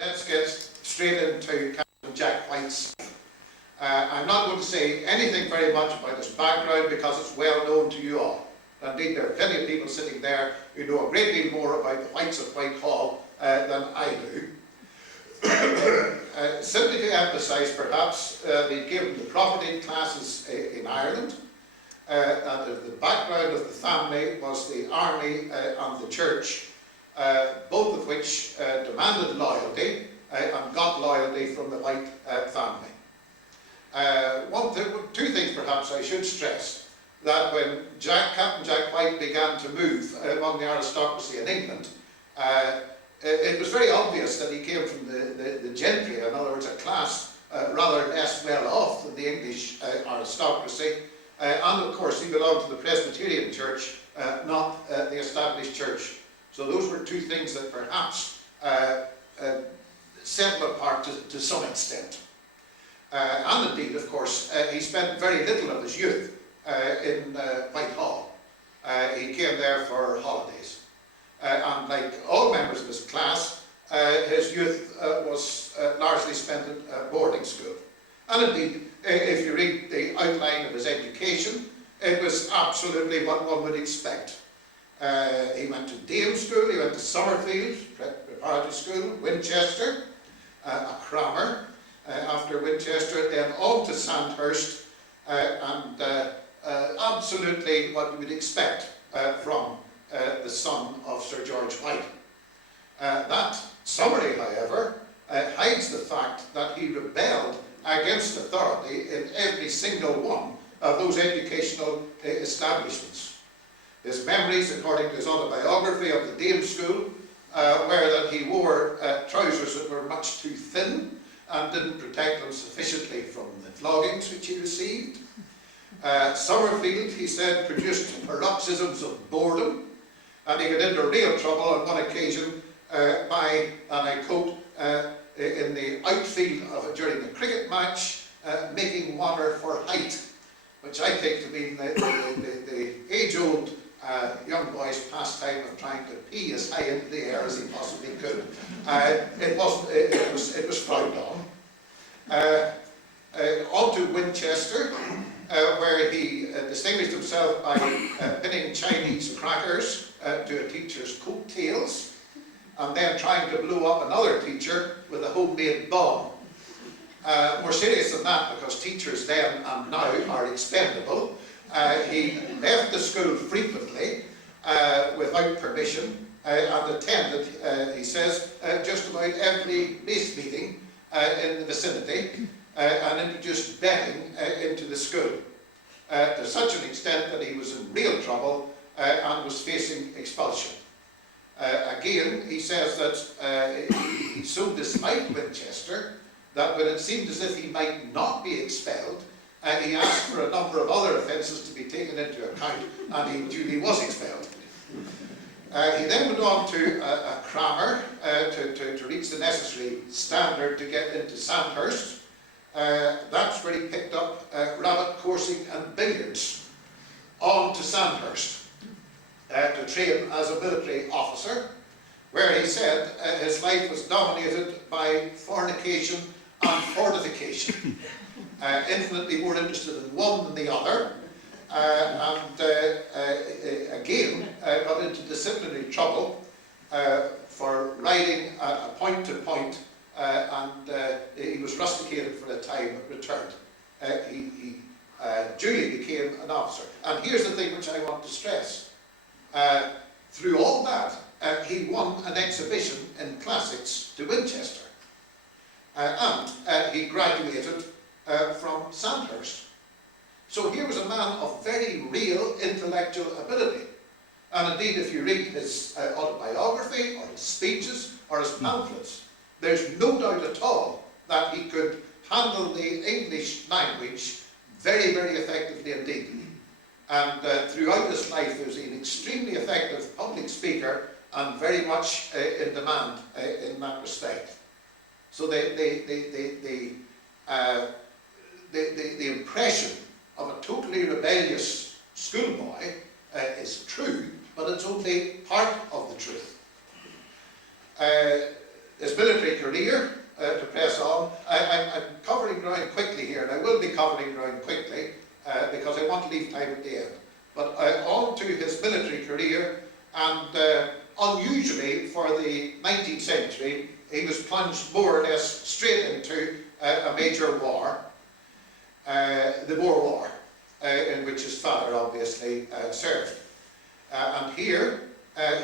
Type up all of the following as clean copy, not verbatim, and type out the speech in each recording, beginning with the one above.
let's get straight into Captain Jack White's. I'm not going to say anything very much about his background because it's well known to you all. Indeed, there are plenty of people sitting there who know a great deal more about the Whites of Whitehall than I do. Simply to emphasise, perhaps, they came from the property classes in Ireland. The background of the family was the army and the church, both of which demanded loyalty and got loyalty from the White family. Two things perhaps I should stress. That when Captain Jack White began to move among the aristocracy in England, it was very obvious that he came from the gentry, in other words, a class rather less well off than the English aristocracy. And of course, he belonged to the Presbyterian Church, not the established church. So those were two things that perhaps set him apart to some extent. And indeed, of course, he spent very little of his youth in Whitehall. He came there for holidays. And like all members of his class, his youth was largely spent at boarding school. And indeed, if you read the outline of his education, it was absolutely what one would expect. He went to Dame School, he went to Summerfield, preparatory school, Winchester, a crammer after Winchester, then on to Sandhurst, and absolutely what you would expect from the son of Sir George White. That summary, however, hides the fact that he rebelled against authority in every single one of those educational establishments. His memories, according to his autobiography of the Dame School, were that he wore trousers that were much too thin and didn't protect him sufficiently from the floggings which he received. Summerfield, he said, produced paroxysms of boredom, and he got into real trouble on one occasion by, and I quote, in the outfield during the cricket match, making water for height, which I take to mean the age-old young boy's pastime of trying to pee as high into the air as he possibly could. It was frowned on. On to Winchester, where he distinguished himself by pinning Chinese crackers to a teacher's coattails, and then trying to blow up another teacher with a homemade bomb. More serious than that, because teachers then and now are expendable, he left the school frequently without permission and attended, he says, just about every base meeting in the vicinity and introduced betting into the school to such an extent that he was in real trouble and was facing expulsion. Again, he says that he so disliked Winchester that when it seemed as if he might not be expelled, he asked for a number of other offences to be taken into account, and he duly was expelled. He then went on to a crammer to reach the necessary standard to get into Sandhurst. That's where he picked up rabbit coursing and billiards. On to Sandhurst to train as a military officer, where he said his life was dominated by fornication and fortification. Infinitely more interested in one than the other, and again got into disciplinary trouble for riding a point to point, and he was rusticated for a time but returned. He duly became an officer. And here's the thing which I want to stress. Through all that, he won an exhibition in classics to Winchester, and he graduated from Sandhurst. So here was a man of very real intellectual ability. And indeed, if you read his autobiography, or his speeches, or his pamphlets, there's no doubt at all that he could handle the English language very, very effectively indeed. And throughout his life, he was an extremely effective public speaker and very much in demand in that respect. So the impression of a totally rebellious schoolboy is true, but it's only part of the truth. his military career, to press on. I'm covering ground quickly here, and I will be covering ground quickly because I want to leave time at the end. But on to his military career, and unusually for the 19th century, he was plunged more or less straight into a major war, the Boer War, in which his father obviously served. And here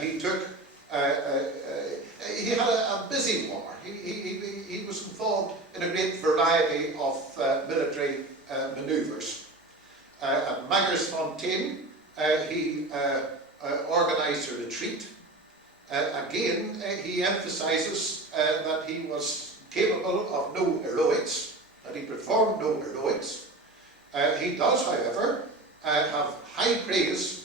he took, he had a busy war. He was involved in a great variety of military manoeuvres. At Magersfontein, he organised a retreat. Again, he emphasises that he was capable of no heroics, that he performed no heroics. He does, however, have high praise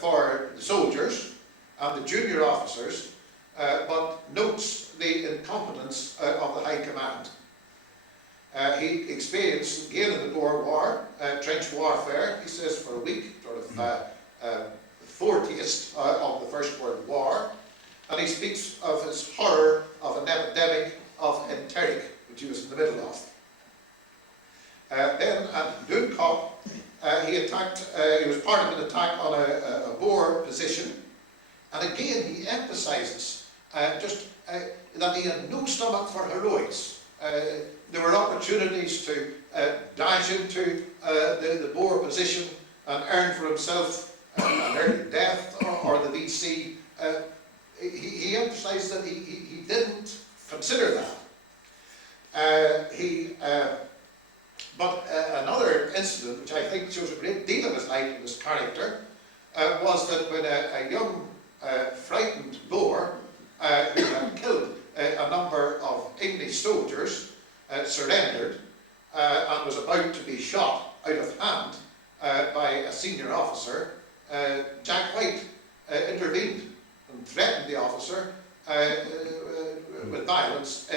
for the soldiers and the junior officers, but notes the incompetence of the High Command. He experienced, again in the Boer War, trench warfare, he says, for a week, sort of foretaste of the First World War, and he speaks of his horror of an epidemic of enteric, which he was in the middle of. Then at Dunkop, he was part of an attack on a Boer position, and again he emphasises that he had no stomach for heroics. There were opportunities to dash into the Boer position and earn for himself an early death or the VC. He emphasised that he didn't consider that. But another incident, which I think shows a great deal of his life and his character, was that when a young, frightened Boer who had killed a number of English soldiers surrendered and was about to be shot out of hand by a senior officer, Jack White intervened and threatened the officer with violence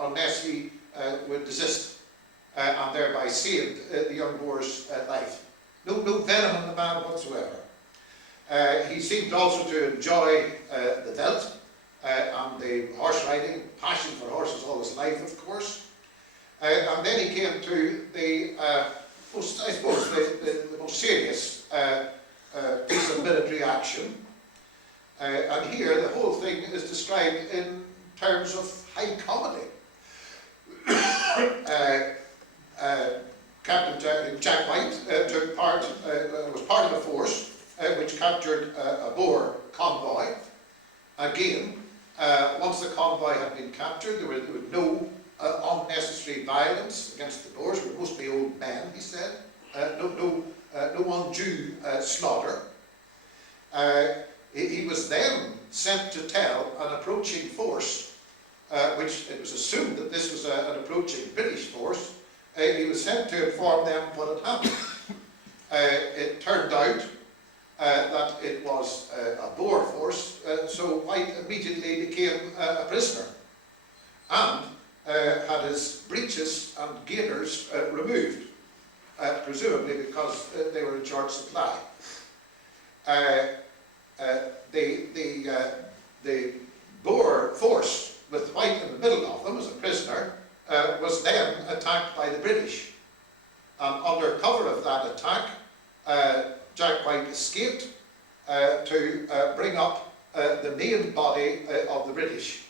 unless he would desist, and thereby saved the young Boer's life. No venom in the man whatsoever. He seemed also to enjoy the veldt and the horse riding, passion for horses all his life, of course. And then he came to the most serious piece of military action. And here the whole thing is described in terms of high comedy. Captain Jack White was part of a force which captured a Boer convoy. Again, once the convoy had been captured, there was no unnecessary violence against the Boers. They were mostly old men, he said. No undue slaughter. He was then sent to tell an approaching force, which it was assumed that this was an approaching British force. He was sent to inform them what had happened. It turned out that it was a Boer force, so White immediately became a prisoner and had his breeches and gaiters removed, presumably because they were in short supply. The Boer force, with White in the middle of them as a prisoner, was then attacked by the British. And under cover of that attack, Jack White escaped to bring up the main body of the British.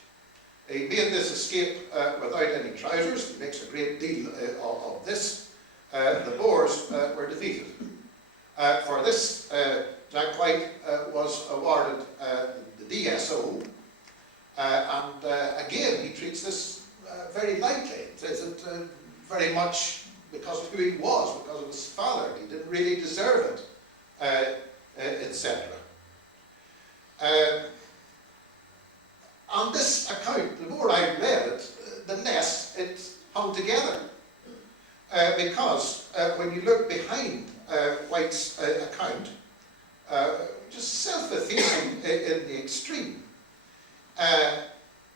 He made this escape without any trousers. He makes a great deal of this. The Boers were defeated. For this, Jack White was awarded the DSO, and again he treats this very lightly. He says it very much because of who he was, because of his father. He didn't really deserve it, etc. On this account, the more I read it, the less it hung together. Because when you look behind White's account, just self-effacing in the extreme,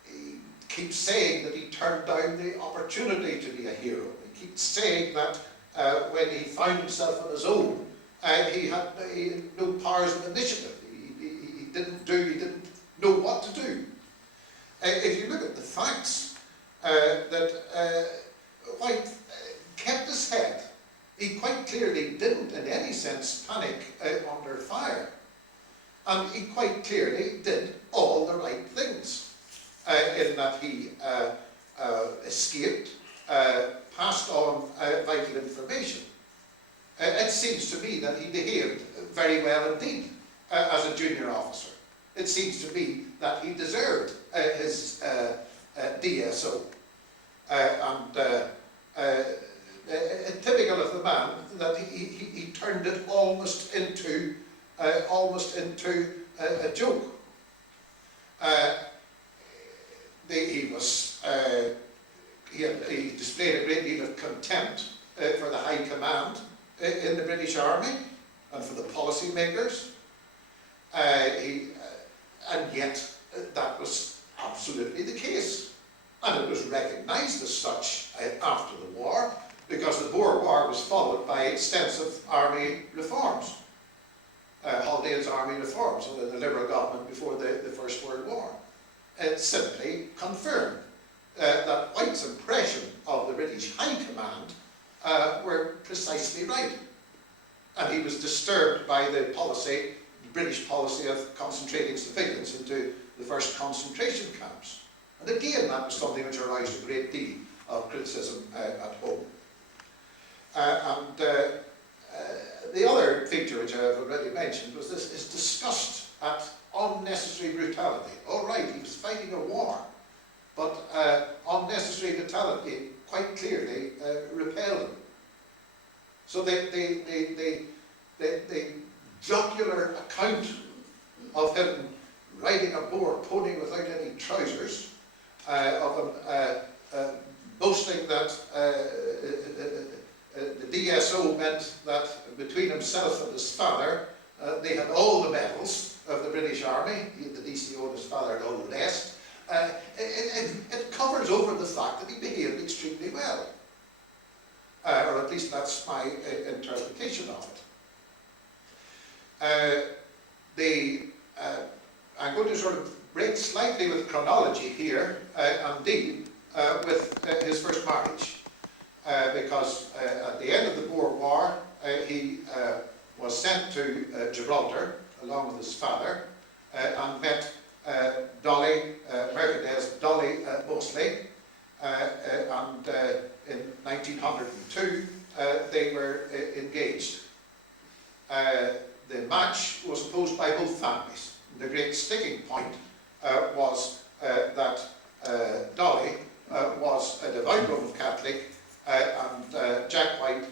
he keeps saying that he turned down the opportunity to be a hero. He keeps saying that when he found himself on his own, he had no powers of initiative. He didn't know what to do. If you look at the facts, White kept his head. He quite clearly didn't, in any sense, panic under fire. And he quite clearly did all the right things, in that he escaped, passed on vital information. It seems to me that he behaved very well indeed as a junior officer. It seems to me that he deserved his DSO. Typical of the man, that he turned it almost into a joke. He displayed a great deal of contempt for the high command in the British Army and for the policy makers. And yet that was absolutely the case. And it was recognised as such after the war, because the Boer War was followed by extensive army reforms. Haldane's army reforms under the Liberal government before the First World War. It simply confirmed that White's impression of the British High Command were precisely right. And he was disturbed by the British policy of concentrating civilians into the first concentration camps. And again, that was something which aroused a great deal of criticism at home. The other feature which I have already mentioned was this is disgust at unnecessary brutality. All right, he was fighting a war, but unnecessary brutality quite clearly repelled him. So the jocular account of him riding a Boer pony without any trousers, of him boasting that the DSO meant that between himself and his father, they had all the medals of the British Army. He had the DCO and his father had all the rest. It covers over the fact that he behaved extremely well. Or at least that's my interpretation of it. I'm going to sort of break slightly with chronology here and deal with his first marriage. Because at the end of the Boer War, he was sent to Gibraltar along with his father and met Dolly, Mercade's Dolly Mosley, and in 1902 they were engaged. The match was opposed by both families. The great sticking point was that Dolly was a devout Roman Catholic, and Jack White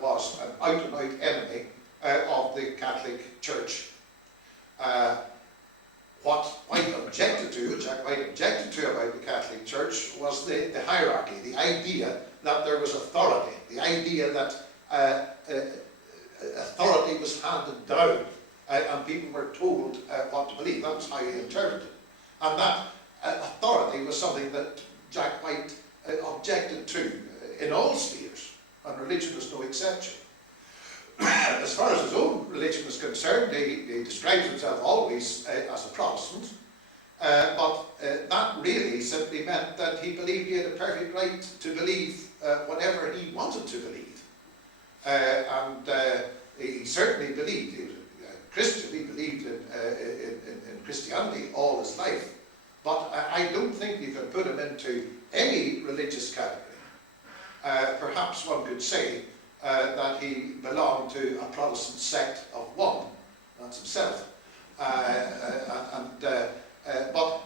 was an out-and-out enemy of the Catholic Church. What White objected to, Jack White objected to about the Catholic Church, was the hierarchy, the idea that there was authority, the idea that authority was handed down and people were told what to believe. That was how he interpreted it. And that authority was something that Jack White objected to in all spheres, and religion was no exception. As far as his own religion was concerned, he describes himself always as a Protestant, but that really simply meant that he believed he had a perfect right to believe whatever he wanted to believe. He certainly believed, he was a Christian, he believed in Christianity all his life, but I don't think you can put him into any religious category. Perhaps one could say that he belonged to a Protestant sect of one, that's himself. But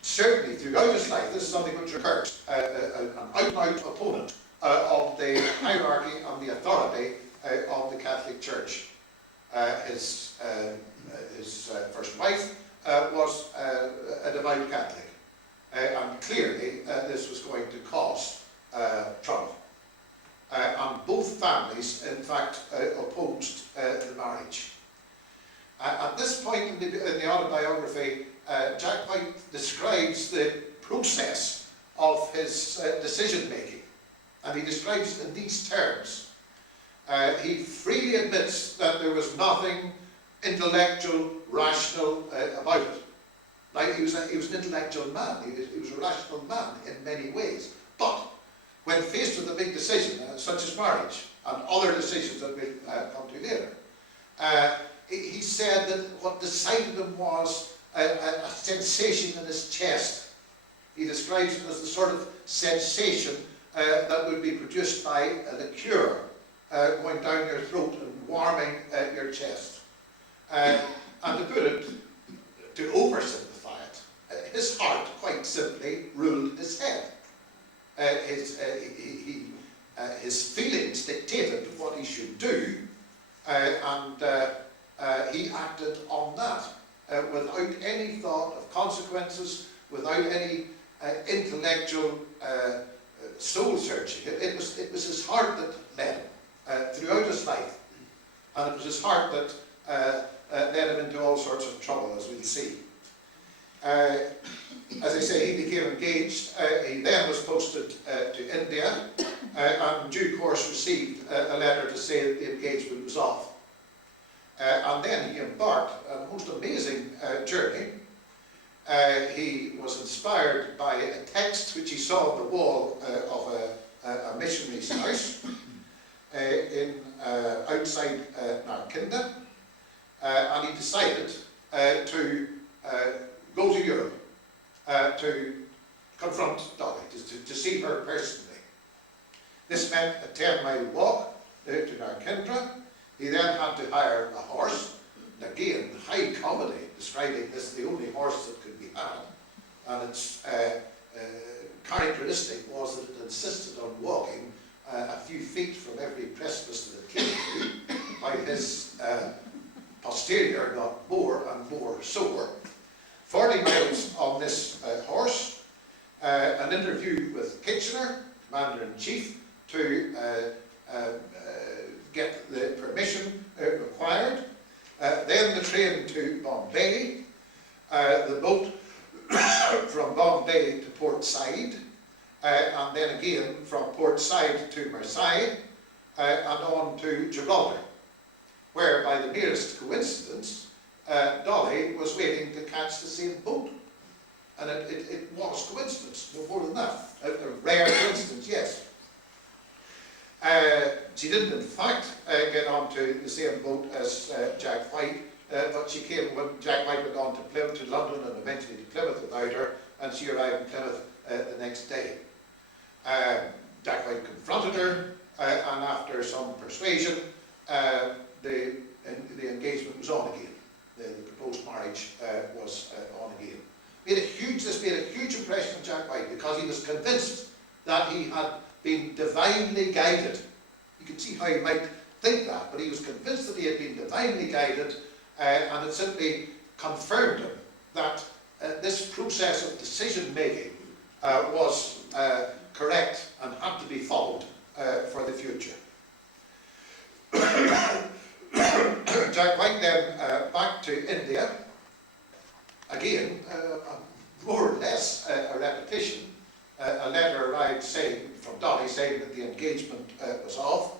certainly throughout his life, this is something which recurs, an out-and-out opponent of the hierarchy and the authority of the Catholic Church. His first wife was a devout Catholic, and clearly this was going to cause trouble. And both families, in fact, opposed the marriage. At this point in the autobiography, Jack White describes the process of his decision-making, and he describes it in these terms. He freely admits that there was nothing intellectual, rational about it. Like he was an intellectual man, he was a rational man in many ways. But when faced with a big decision, such as marriage, and other decisions that we'll come to later, he said that what decided him was a sensation in his chest. He describes it as the sort of sensation that would be produced by a liqueur going down your throat and warming your chest. And to put it, to oversimplify it, his heart quite simply ruled his head. His feelings dictated what he should do, and he acted on that without any thought of consequences, without any intellectual soul searching. It was his heart that led him throughout his life, and it was his heart that led him into all sorts of trouble, as we'll see. As I say, he became engaged. He then was posted to India, and in due course received a letter to say that the engagement was off. And then he embarked on a most amazing journey. He was inspired by a text which he saw on the wall of a missionary's house outside Narkinda, and he decided to go to Europe to confront Dolly, to see her personally. This meant a 10-mile walk to Narkindra. He then had to hire a horse, and again, high comedy, describing this the only horse that could be had, and its characteristic was that it insisted on walking a few feet from every precipice that it came to, while his posterior got more and more sore. 40 miles on this horse, an interview with Kitchener, Commander-in-Chief, to get the permission required. Then the train to Bombay, the boat from Bombay to Port Said, and then again from Port Said to Marseille, and on to Gibraltar, where by the merest coincidence, Dolly was waiting to catch the same boat. And it was coincidence, no more than that. A rare coincidence, yes. She didn't, in fact, get onto the same boat as Jack White, but she came when Jack White went on to Plymouth, to London, and eventually to Plymouth without her, and she arrived in Plymouth the next day. Jack White confronted her, and after some persuasion, the engagement was on again. The proposed marriage was on again. This made a huge impression on Jack White, because he was convinced that he had been divinely guided. You can see how he might think that, but he was convinced that he had been divinely guided, and it simply confirmed him that this process of decision making was correct and had to be followed for the future. Jack White then back to India, again more or less a repetition. A letter arrived from Dolly saying that the engagement was off,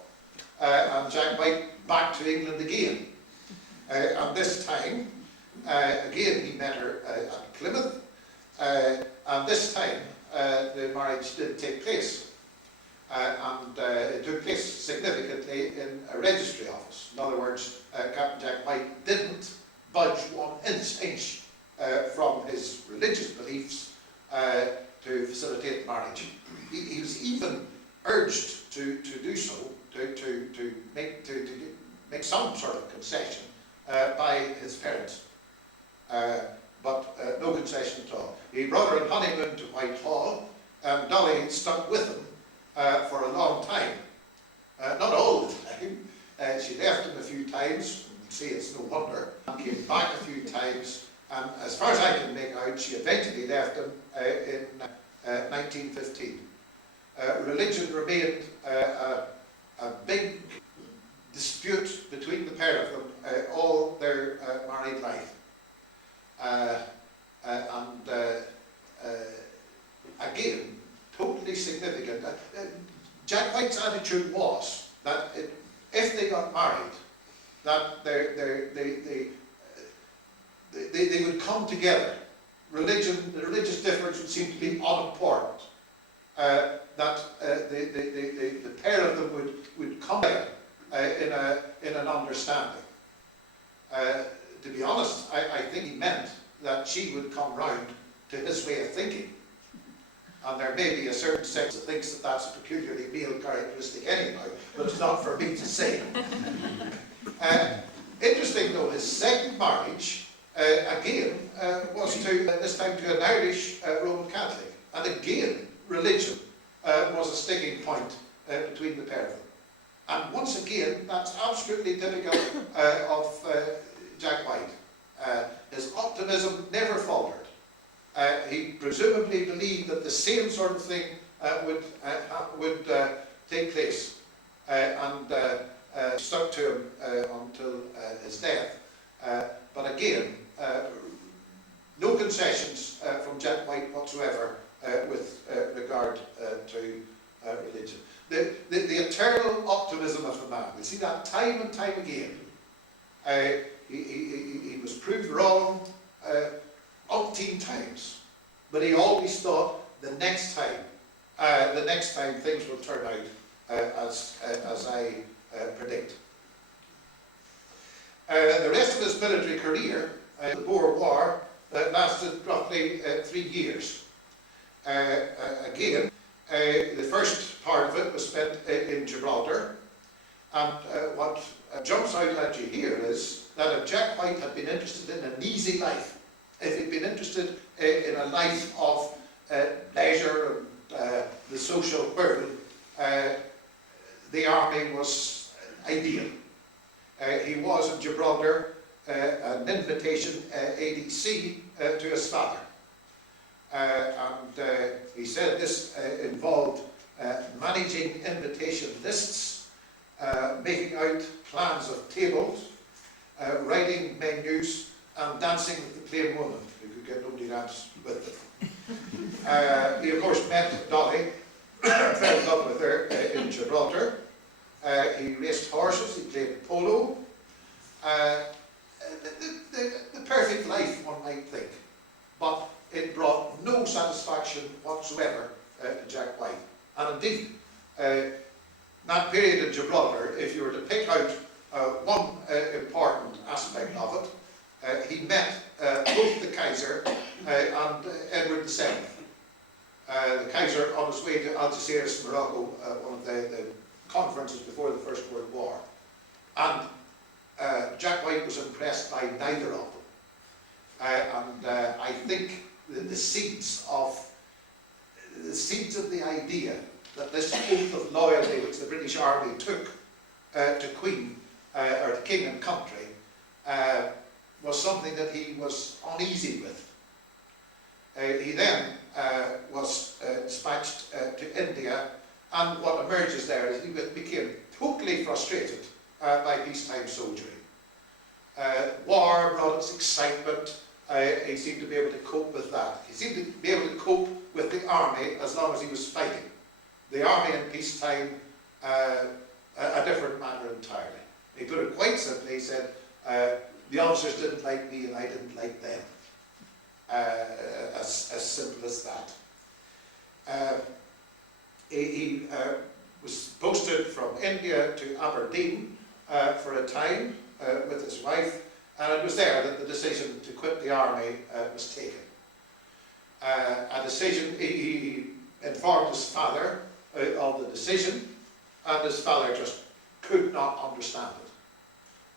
and Jack White back to England again. And this time, again he met her at Plymouth, and this time the marriage did take place. And it took place significantly in a registry office. In other words, Captain Jack White didn't budge 1 inch from his religious beliefs to facilitate the marriage. He was even urged to do so, to make some sort of concession by his parents, but no concession at all. He brought her on honeymoon to Whitehall, and Dolly stuck with him for a long time. Not all the time. She left him a few times. You see, it's no wonder. And came back a few times. And as far as I can make out, she eventually left him in 1915. Religion remained a big dispute between the pair of them all their married life. Again, totally significant. Jack White's attitude was that if they got married, that they would come together the religious difference would seem to be unimportant. That the pair of them would come together in an understanding. To be honest, I think he meant that she would come round to his way of thinking. And there may be a certain sex that thinks that that's a peculiarly male characteristic anyhow, but it's not for me to say. Interesting though, his second marriage, again, was this time to an Irish Roman Catholic. And again, religion was a sticking point between the pair of them. And once again, that's absolutely typical of Jack White. His optimism never faltered. He presumably believed that the same sort of thing would take place, and stuck to him until his death. But again, no concessions from Jack White whatsoever with regard to religion. The eternal optimism of the man. We see that time and time again. He was proved wrong umpteen times, but he always thought the next time things will turn out as I predict. The rest of his military career, the Boer War, lasted roughly 3 years. Again, the first part of it was spent in Gibraltar, and what jumps out at you here is that if Jack White had been interested in an easy life, if he'd been interested in a life of leisure and the social world, the army was ideal. He was in Gibraltar an invitation ADC to his father. And he said this involved managing invitation lists, making out plans of tables, writing menus, and dancing with the plain woman, who could get nobody to dance with them. He of course met Dolly, fell in love with her in Gibraltar. He raced horses, he played polo. The perfect life, one might think. But it brought no satisfaction whatsoever to Jack White. And indeed, that period in Gibraltar, if you were to pick out one important aspect of it, he met both the Kaiser and Edward VII. The Kaiser on his way to Algeciras, Morocco, one of the conferences before the First World War. And Jack White was impressed by neither of them. And I think the seeds of the idea that this oath of loyalty which the British Army took to Queen, or to King and country, was something that he was uneasy with. He then was dispatched to India, and what emerges there is he became totally frustrated by peacetime soldiering. War brought its excitement. He seemed to be able to cope with that. He seemed to be able to cope with the army as long as he was fighting. The army in peacetime, a different matter entirely. He put it quite simply. He said, the officers didn't like me and I didn't like them. As simple as that. He was posted from India to Aberdeen for a time with his wife, and it was there that the decision to quit the army was taken. A decision, he informed his father of the decision, and his father just could not understand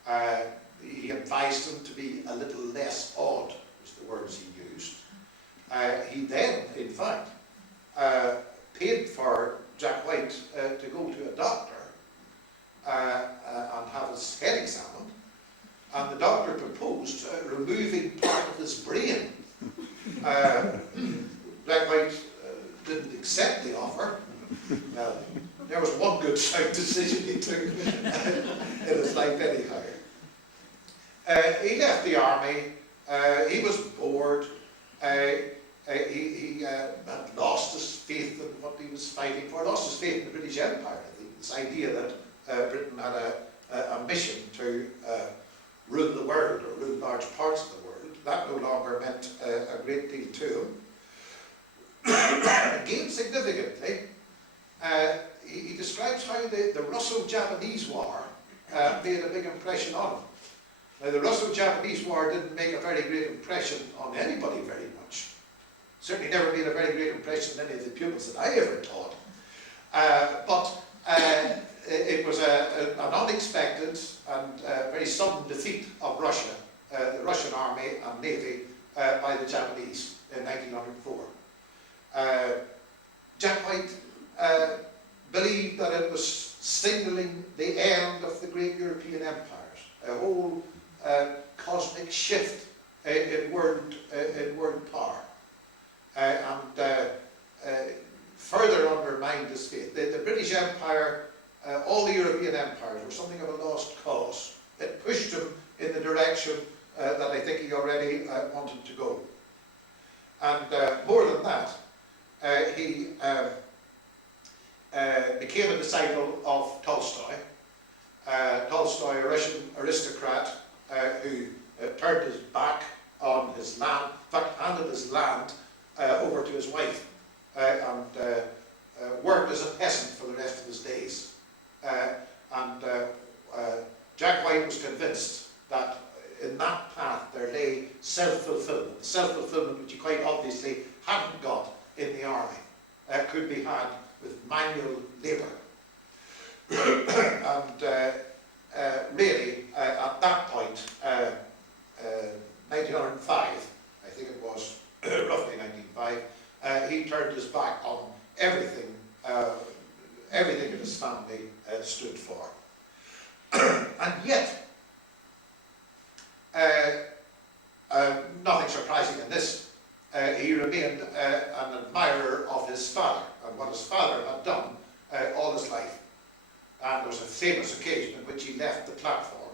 it. He advised him to be a little less odd, was the words he used. He then, in fact, paid for Jack White to go to a doctor and have his head examined, and the doctor proposed removing part of his brain. Jack White didn't accept the offer. There was one good sound decision he took in his life anyhow. He left the army. He was bored. He had lost his faith in what he was fighting for, lost his faith in the British Empire. I think this idea that Britain had a mission to rule the world, or rule large parts of the world, that no longer meant a great deal to him. Again, significantly, he describes how the Russo-Japanese War made a big impression on him. Now, the Russo-Japanese War didn't make a very great impression on anybody very much. Certainly never made a very great impression on any of the pupils that I ever taught. But it was an unexpected and very sudden defeat of Russia, the Russian army and navy, by the Japanese in 1904. Jack White believed that it was signaling the end of the great European empires, a whole cosmic shift in world power, and further undermined his faith. The British Empire, all the European empires, were something of a lost cause. It pushed him in the direction that I think he already wanted to go. And more than that, he became a disciple of Tolstoy. Tolstoy, a Russian aristocrat who turned his back on his land, in fact handed his land over to his wife, and worked as a peasant for the rest of his days. Jack White was convinced that in that path there lay self-fulfillment which he quite obviously hadn't got in the army, could be had with manual labour. And really, at that point, 1905, I think it was, roughly 1905, he turned his back on everything, everything that his family stood for. And yet, nothing surprising in this, he remained an admirer of his father and what his father had done all his life. And there was a famous occasion in which he left the platform,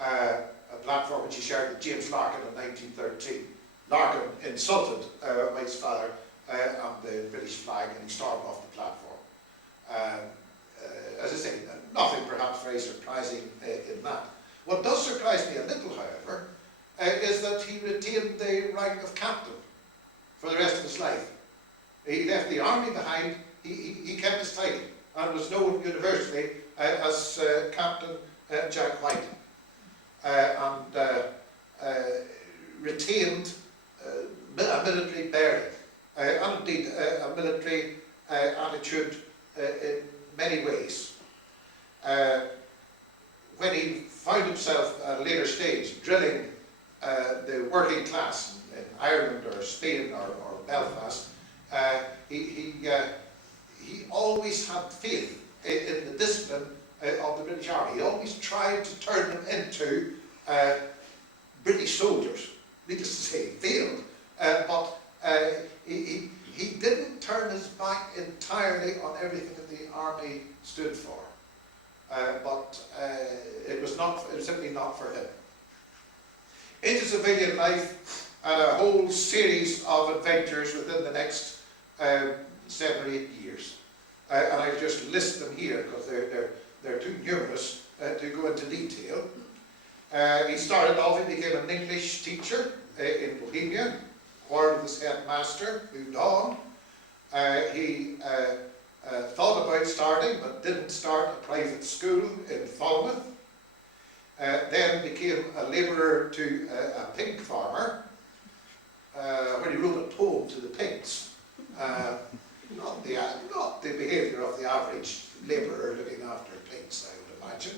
a platform which he shared with James Larkin in 1913. Larkin insulted White's father on the British flag, and he stormed off the platform. As I say, nothing perhaps very surprising in that. What does surprise me a little, however, is that he retained the rank of captain for the rest of his life. He left the army behind, he kept his title, and was known universally as Captain Jack White, and retained a military bearing, and indeed a military attitude in many ways. When he found himself at a later stage drilling the working class in Ireland or Spain or Belfast, he always had faith in the discipline of the British Army. He always tried to turn them into British soldiers. Needless to say, he failed, but he didn't turn his back entirely on everything that the army stood for. But it was simply not for him. Into civilian life, and a whole series of adventures within the next 7 or 8 years. And I just list them here because they're too numerous to go into detail. He started off, he became an English teacher in Bohemia, quarreled with his headmaster, moved on. He thought about starting, but didn't start a private school in Falmouth. Then became a labourer to a pig farmer, where he wrote a poem to the pigs. Not the behaviour of the average labourer looking after pigs, I would imagine.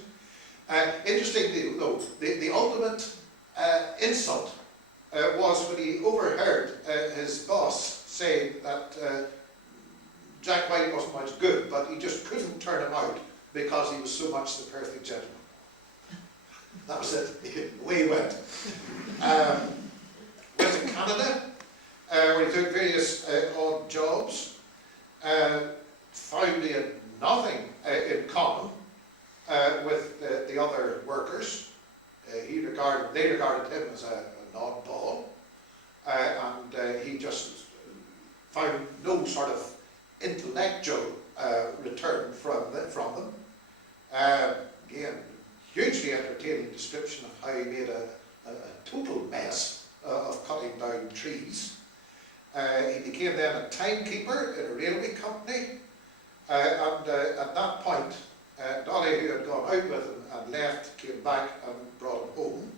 Interestingly, though, the ultimate insult was when he overheard his boss saying that Jack White wasn't much good, but he just couldn't turn him out because he was so much the perfect gentleman. That was it. Away he went. Went to Canada, where he took various odd jobs. Found he had nothing in common with the other workers. They regarded him as an oddball, and he just found no sort of intellectual return from them. Again, hugely entertaining description of how he made a total mess of cutting down trees. He became then a timekeeper in a railway company, and at that point, Dolly, who had gone out with him and left, came back and brought him home.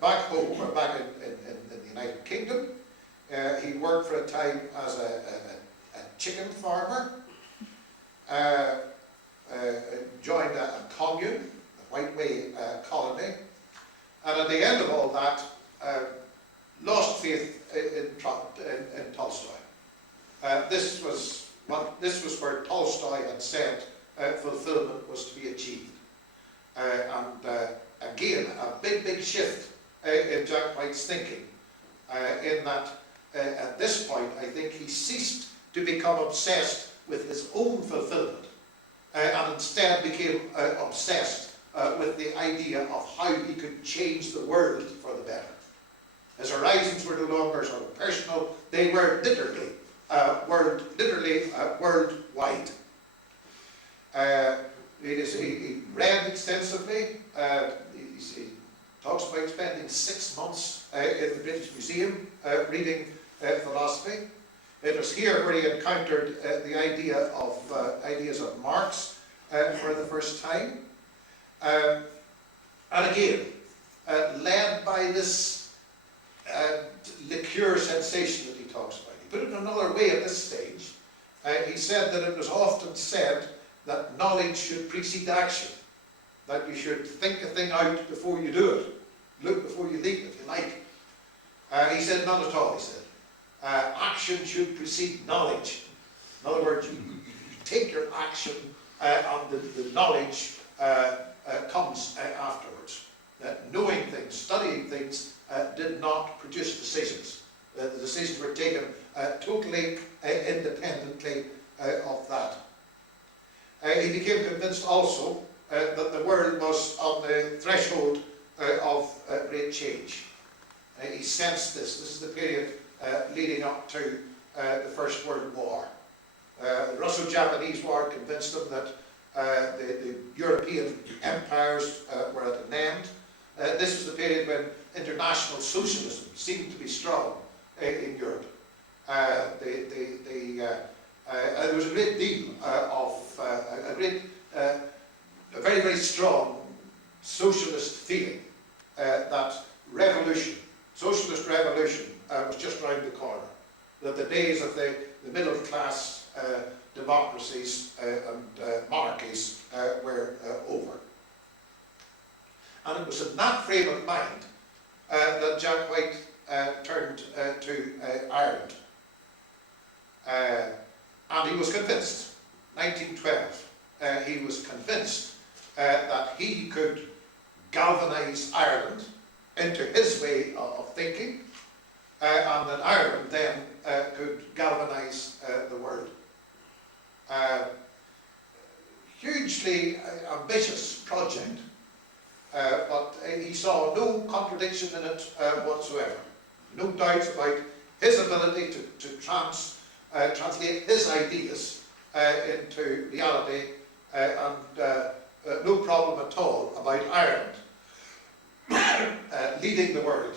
Back home, or back in the United Kingdom, he worked for a time as a chicken farmer, joined a commune, a White Way colony, and at the end of all that, lost faith in Tolstoy. This was where Tolstoy had said fulfillment was to be achieved. Again, a big shift in Jack White's thinking, in that at this point, I think he ceased to become obsessed with his own fulfillment, and instead became obsessed with the idea of how he could change the world for the better. His horizons were no longer sort of personal, they were literally worldwide. He read extensively. He talks about spending 6 months in the British Museum reading philosophy. It was here where he encountered the ideas of Marx for the first time. And again, led by this liqueur sensation that he talks about. He put it another way at this stage. He said that it was often said that knowledge should precede action, that you should think a thing out before you do it, look before you leap, if you like. He said, not at all, he said. Action should precede knowledge. In other words, you take your action and the knowledge comes afterwards. Knowing things, studying things did not produce decisions. The decisions were taken totally independently of that. He became convinced also that the world was on the threshold of great change. He sensed this. This is the period leading up to the First World War. The Russo-Japanese War convinced him that the European empires were at an end. This was the period when international socialism seemed to be strong in Europe. There was a great deal a very, very strong socialist feeling that socialist revolution was just round the corner. That the days of the middle class democracies and monarchies were over. And it was in that frame of mind that Jack White turned to Ireland. And he was convinced, 1912, he was convinced that he could galvanise Ireland into his way of thinking, and that Ireland then could galvanise the world. Hugely ambitious project, but he saw no contradiction in it whatsoever. No doubts about his ability to translate his ideas into reality, and no problem at all about Ireland leading the world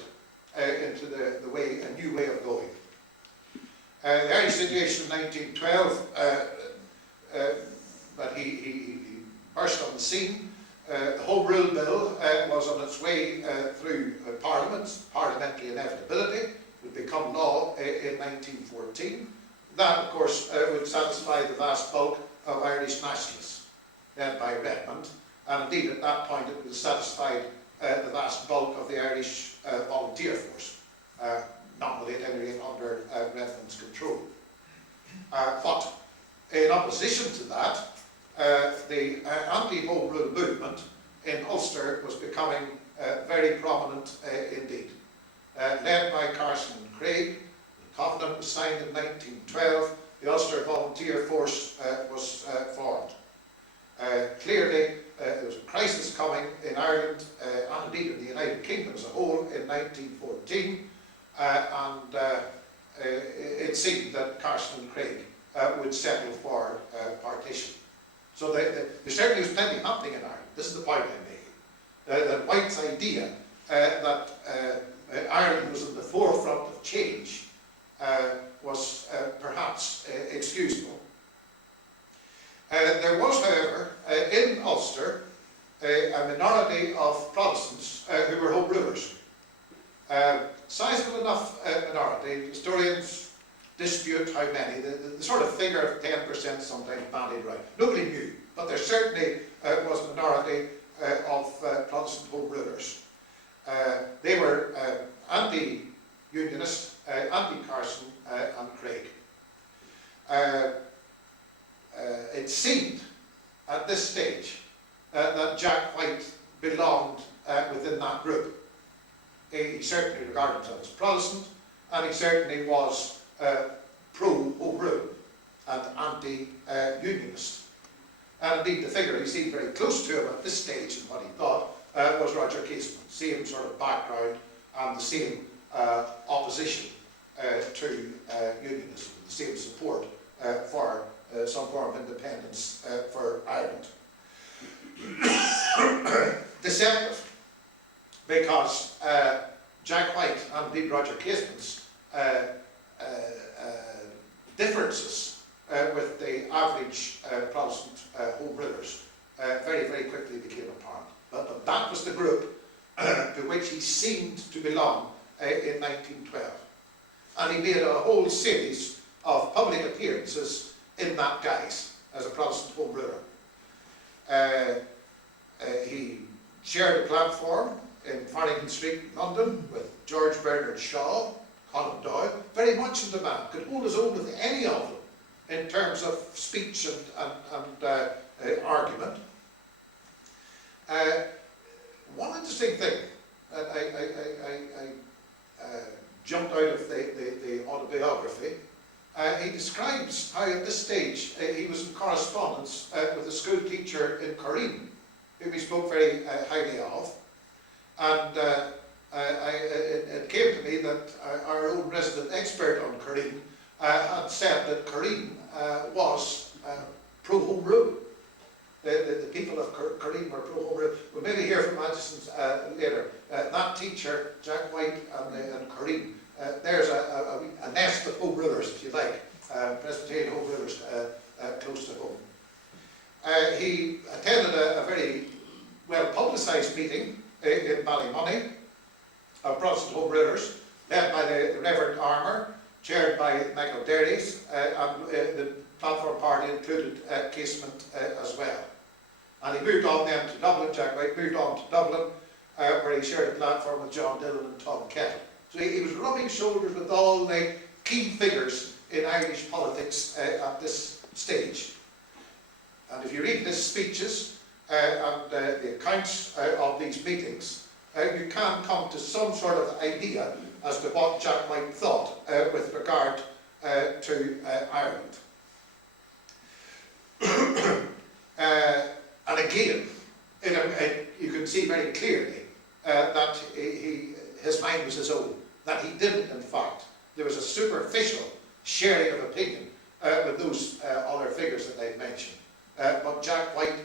into a new way of going. The Irish situation in 1912, but he burst on the scene. The Home Rule Bill was on its way through parliamentary inevitability, would become law in 1914. That, of course, would satisfy the vast bulk of Irish nationalists, led by Redmond, and indeed at that point it would have satisfied the vast bulk of the Irish volunteer force, nominally at any rate under Redmond's control. But in opposition to that, the anti-Home Rule movement in Ulster was becoming very prominent indeed. Led by Carson and Craig, the Covenant was signed in 1912, the Ulster Volunteer Force was formed. Clearly, there was a crisis coming in Ireland, and indeed in the United Kingdom as a whole, in 1914, and it seemed that Carson and Craig would settle for partition. So there certainly was plenty happening in Ireland. This is the point I'm making. That White's idea that Ireland was in the forefront of change was perhaps excusable. There was, however, in Ulster, a minority of Protestants who were Home Rulers. Sizable enough minority. Historians dispute how many. The sort of figure of 10% sometimes bandied around. Nobody knew, but there certainly was a minority of Protestant Home Rulers. They were anti-Unionist, anti-Carson and Craig. It seemed at this stage that Jack White belonged within that group. He certainly regarded himself as Protestant, and he certainly was pro-Home Rule and anti-Unionist. And indeed the figure he seemed very close to him at this stage in what he thought was Roger Casement. Same sort of background and the same opposition to unionism, the same support for some form of independence for Ireland. Deceptive, because Jack White and indeed Roger Casement's differences with the average Protestant Home Rulers very, very quickly became apparent. But that was the group to which he seemed to belong in 1912. And he made a whole series of public appearances in that guise as a Protestant Home Ruler. He shared a platform in Farrington Street, London, with George Bernard Shaw, Conan Doyle, very much in demand, could hold his own with any of them in terms of speech and argument. One interesting thing, and I jumped out of the autobiography, he describes how at this stage he was in correspondence with a school teacher in Corrine, whom he spoke very highly of, and it came to me that our own resident expert on Corrine had said that Corrine was pro-Home Rule. The people of Corrine were pro-Home Rule. We'll maybe hear from Addison's later. That teacher, Jack White and Corrine, there's a nest of Home Rulers, if you like, Presbyterian Home Rulers close to home. He attended a very well-publicised meeting in Ballymoney of Protestant Home Rulers, led by the Reverend Armour, chaired by Michael Derrys, and the platform party included Casement as well. And he moved on then to Dublin. Jack White moved on to Dublin, where he shared a platform with John Dillon and Tom Kettle. So he was rubbing shoulders with all the key figures in Irish politics at this stage. And if you read his speeches and the accounts of these meetings, you can come to some sort of idea as to what Jack White thought with regard to Ireland. And again, you can see very clearly that his mind was his own, that he didn't, in fact. There was a superficial sharing of opinion with those other figures that I've mentioned. But Jack White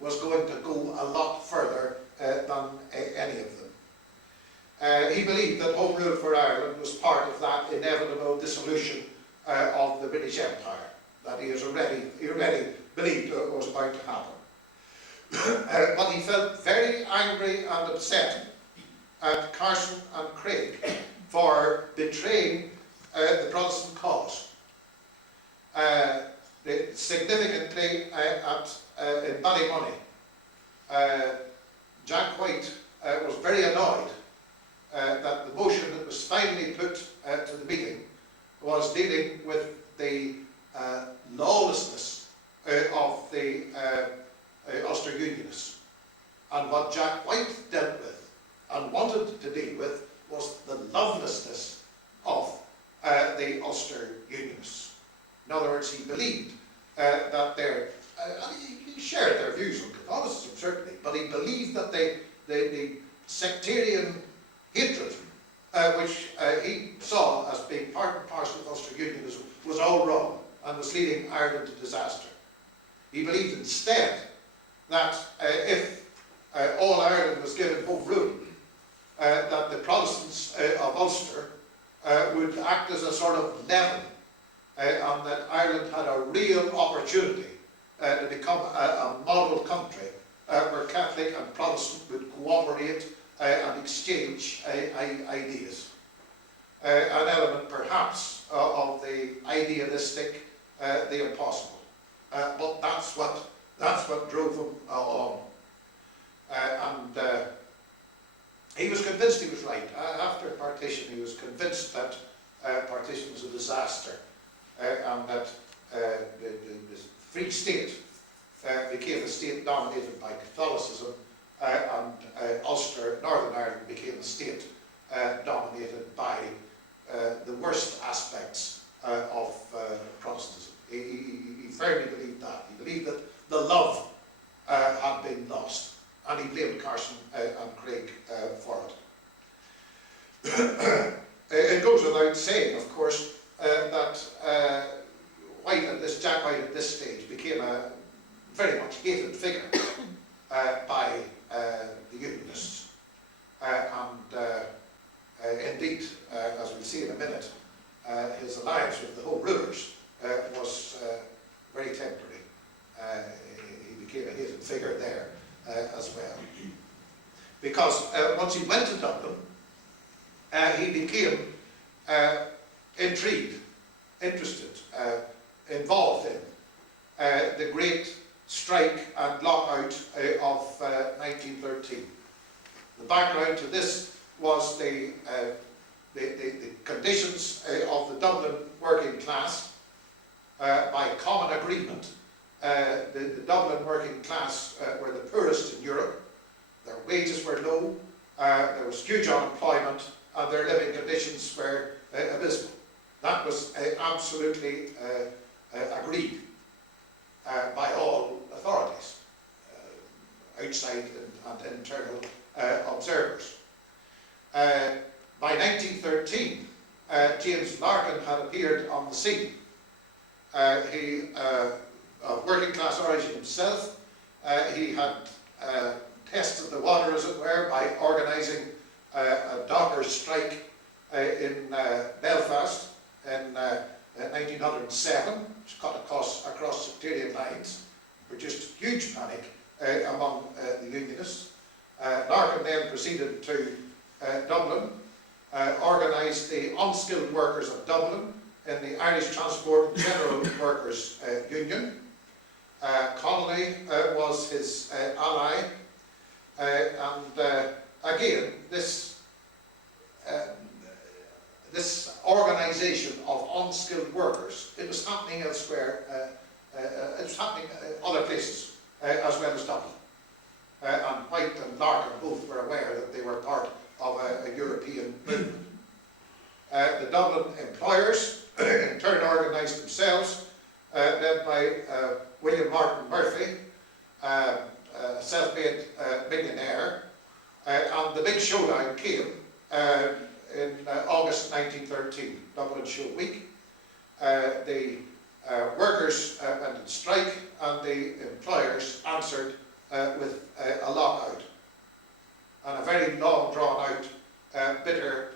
was going to go a lot further than any of them. He believed that Home Rule for Ireland was part of that inevitable dissolution of the British Empire, that he already believed was about to happen. But he felt very angry and upset at Carson and Craig for betraying the Protestant cause. Significantly, in Ballymoney, Jack White was very annoyed that the motion that was finally put to the meeting was dealing with the lawlessness of the Ulster Unionists. And what Jack White dealt with and wanted to deal with was the lovelessness of the Ulster Unionists. In other words, he believed that he shared their views on Catholicism, certainly, but he believed that the sectarian hatred, which he saw as being part and parcel of Ulster Unionism, was all wrong and was leading Ireland to disaster. He believed instead that if all Ireland was given Home Rule, Ulster would act as a sort of leaven, and that Ireland had a real opportunity to become a model country where Catholic and Protestant would cooperate and exchange ideas. An element perhaps of the idealistic, the impossible. But that's what drove him on. He was convinced he was right. After partition, he was convinced that partition was a disaster, and that the Free State became a state dominated by Catholicism, and Ulster, Northern Ireland, became a state dominated by the worst aspects of Protestantism. He firmly believed that. He believed that the love had been lost, and he blamed Carson and Craig for it. It goes without saying, of course, that Jack White at this stage became a very much hated figure by the Unionists. Indeed, as we'll see in a minute, his alliance with the Home Rulers was very temporary. He became a hated figure there as well. Because once he went to Dublin, he became intrigued, interested, involved in the great strike and lockout of 1913. The background to this was the conditions of the Dublin working class. By common agreement, the Dublin working class were the poorest in Europe. Their wages were low, there was huge unemployment, and their living conditions were abysmal. That was absolutely agreed by all authorities, outside and internal observers. By 1913, James Larkin had appeared on the scene. He, of working class origin himself, he had tested the water, as it were, by organising a dockers' strike in Belfast in 1907, which cut across sectarian lines, produced huge panic among the Unionists. Larkin then proceeded to Dublin, organised the unskilled workers of Dublin in the Irish Transport and General Workers Union. Connolly was his ally, and again, this organisation of unskilled workers, it was happening elsewhere, it was happening other places as well as Dublin. And White and Larkin both were aware that they were part of a European movement. The Dublin employers in turn organised themselves, led by William Martin Murphy, a self-made millionaire, and the big showdown came in August 1913, Dublin Show Week. The workers went on strike, and the employers answered with a lockout, and a very long drawn out, bitter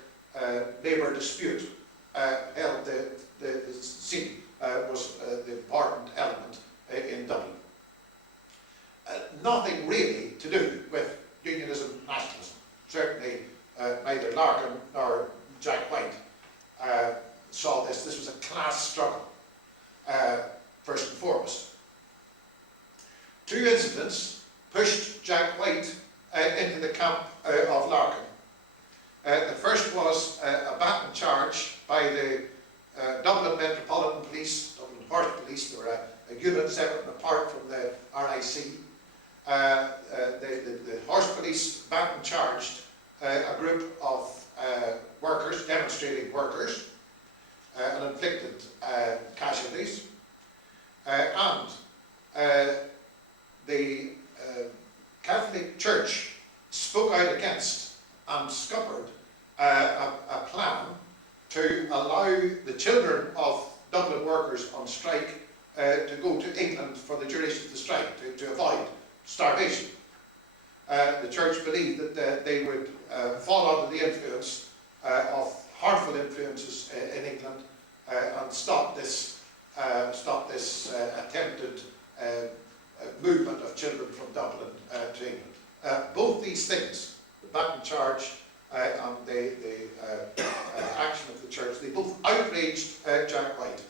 labour dispute held the scene, was the important element in Dublin. Nothing really to do with unionism, nationalism. Certainly neither Larkin nor Jack White saw this. This was a class struggle, first and foremost. Two incidents pushed Jack White into the camp of Larkin. The first was a baton charge by the Dublin Metropolitan Police, Dublin Horse Police. They were a unit separate and apart from the RIC. The Horse Police baton charged a group of workers, demonstrating workers, and inflicted casualties. And the Catholic Church spoke out against and scuppered a plan to allow the children of Dublin workers on strike to go to England for the duration of the strike, to avoid starvation. The church believed that they would fall under the influence of harmful influences in England and stop this attempted movement of children from Dublin to England. Both these things, the baton charge and the action of the church, they both outraged Jack White.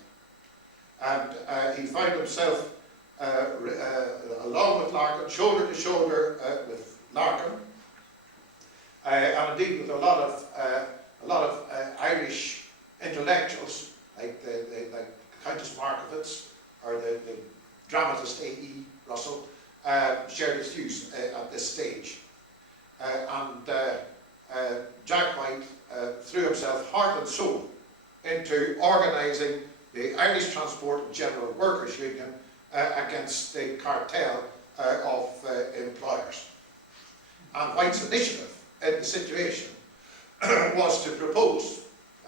And he found himself, along with Larkin, shoulder to shoulder with Larkin, and indeed with a lot of Irish intellectuals, like like Countess Markovitz or the dramatist A.E. Russell, shared his views at this stage. Jack White threw himself heart and soul into organising the Irish Transport and General Workers Union against the cartel of employers. And White's initiative in the situation was to propose,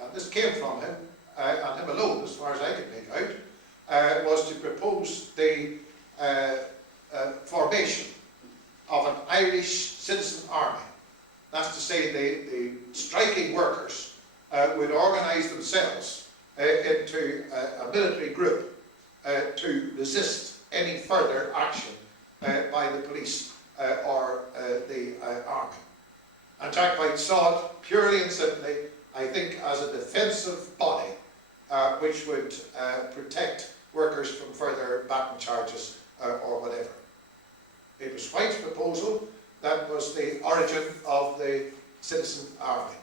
and this came from him, and him alone as far as I could make out, was to propose the formation of an Irish citizen army. That's to say, the striking workers would organise themselves into a military group to resist any further action by the police or the army. And Jack White saw it purely and simply, I think, as a defensive body which would protect workers from further baton charges or whatever. It was White's proposal that was the origin of the citizen army.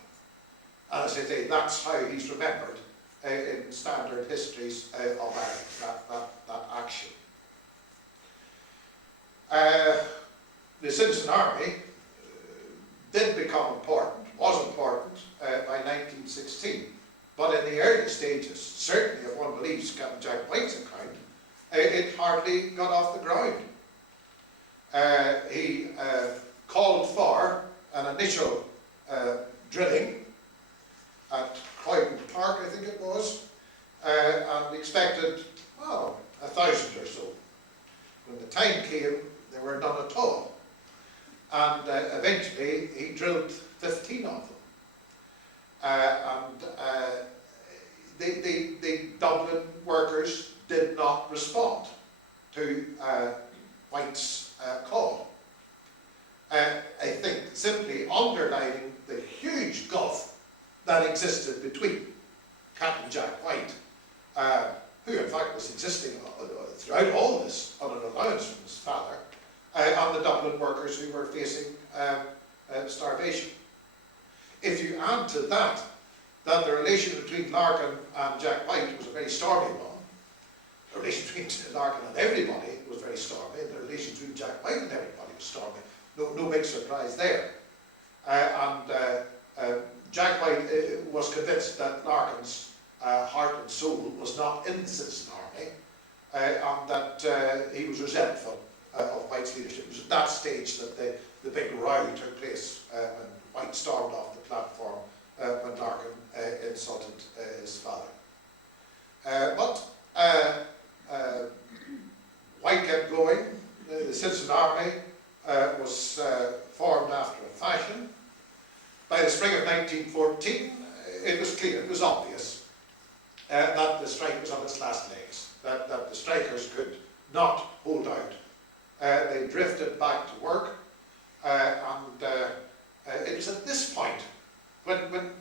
And as I say, that's how he's remembered in standard histories of Ireland, that action. The citizen army did become important, was important by 1916, but in the early stages, certainly if one believes Captain Jack White's account, it hardly got off the ground. He called for an initial drilling at Croydon Park, I think it was, and expected, well, 1,000 or so. When the time came, there were none at all. And eventually, he drilled 15 of them. The Dublin workers did not respond to White's call. I think simply underlining the huge gulf that existed between Captain Jack White, who in fact was existing throughout all this on an allowance from his father, and the Dublin workers who were facing starvation. If you add to that the relation between Larkin and Jack White was a very stormy one, the relation between Larkin and everybody was very stormy, and the relation between Jack White and everybody was stormy. No big surprise there. Jack White was convinced that Larkin's heart and soul was not in the citizen army, and that he was resentful of White's leadership. It was at that stage that the big row took place when White stormed off the platform when Larkin insulted his father. But White kept going. The citizen army was formed after a fashion. By the spring of 1914, it was clear, it was obvious that the strike was on its last legs, that the strikers could not hold out. They drifted back to work, and it was at this point when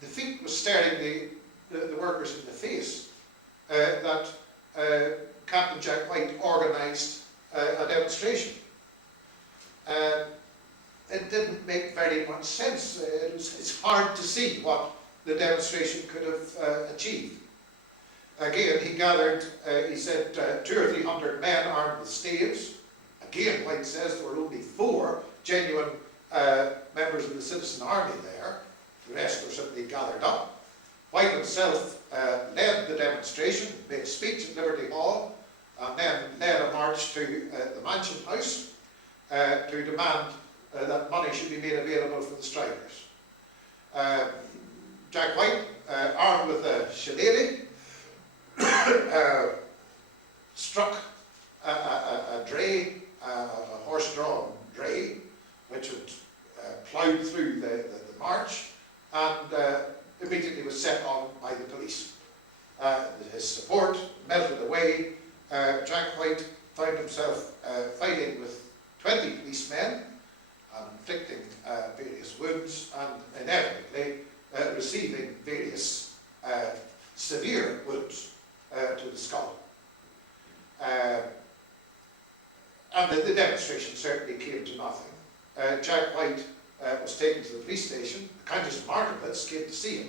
defeat was staring the workers in the face that Captain Jack White organised a demonstration. It didn't make very much sense. It's hard to see what the demonstration could have achieved. Again, he gathered, he said, 200 or 300 men armed with staves. Again, White says there were only 4 genuine members of the citizen army there. The rest were simply gathered up. White himself led the demonstration, made a speech at Liberty Hall, and then led a march to the Mansion House to demand that money should be made available for the strikers. Jack White, armed with a shillelagh, struck a dray, a horse-drawn dray, which had ploughed through the march, and immediately was set on by the police. His support melted away. Jack White found himself fighting with 20 policemen, inflicting various wounds, and inevitably receiving various severe wounds to the skull. And the demonstration certainly came to nothing. Jack White was taken to the police station. The Countess of Martinblis came to see him,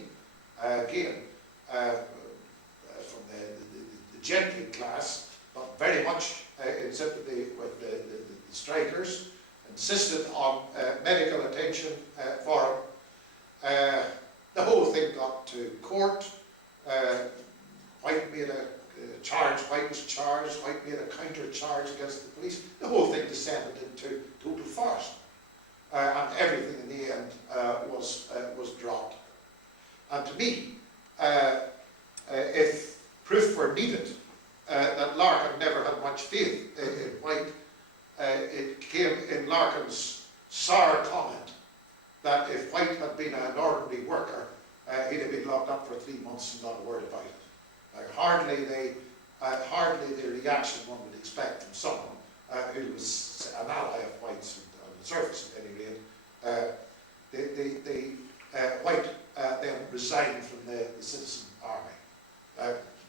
again, from the gentry class, but very much in sympathy with the strikers, insisted on medical attention for him. The whole thing got to court. White made a charge, White was charged, White made a counter charge against the police. The whole thing descended into total farce. And everything in the end was dropped. And to me, if proof were needed that Larkin never had much faith in White, it came in Larkin's sour comment that if White had been an ordinary worker, he'd have been locked up for 3 months and not a word about it. Hardly the reaction one would expect from someone who was an ally of White's, on the surface at any rate. White then resigned from the Citizen Army.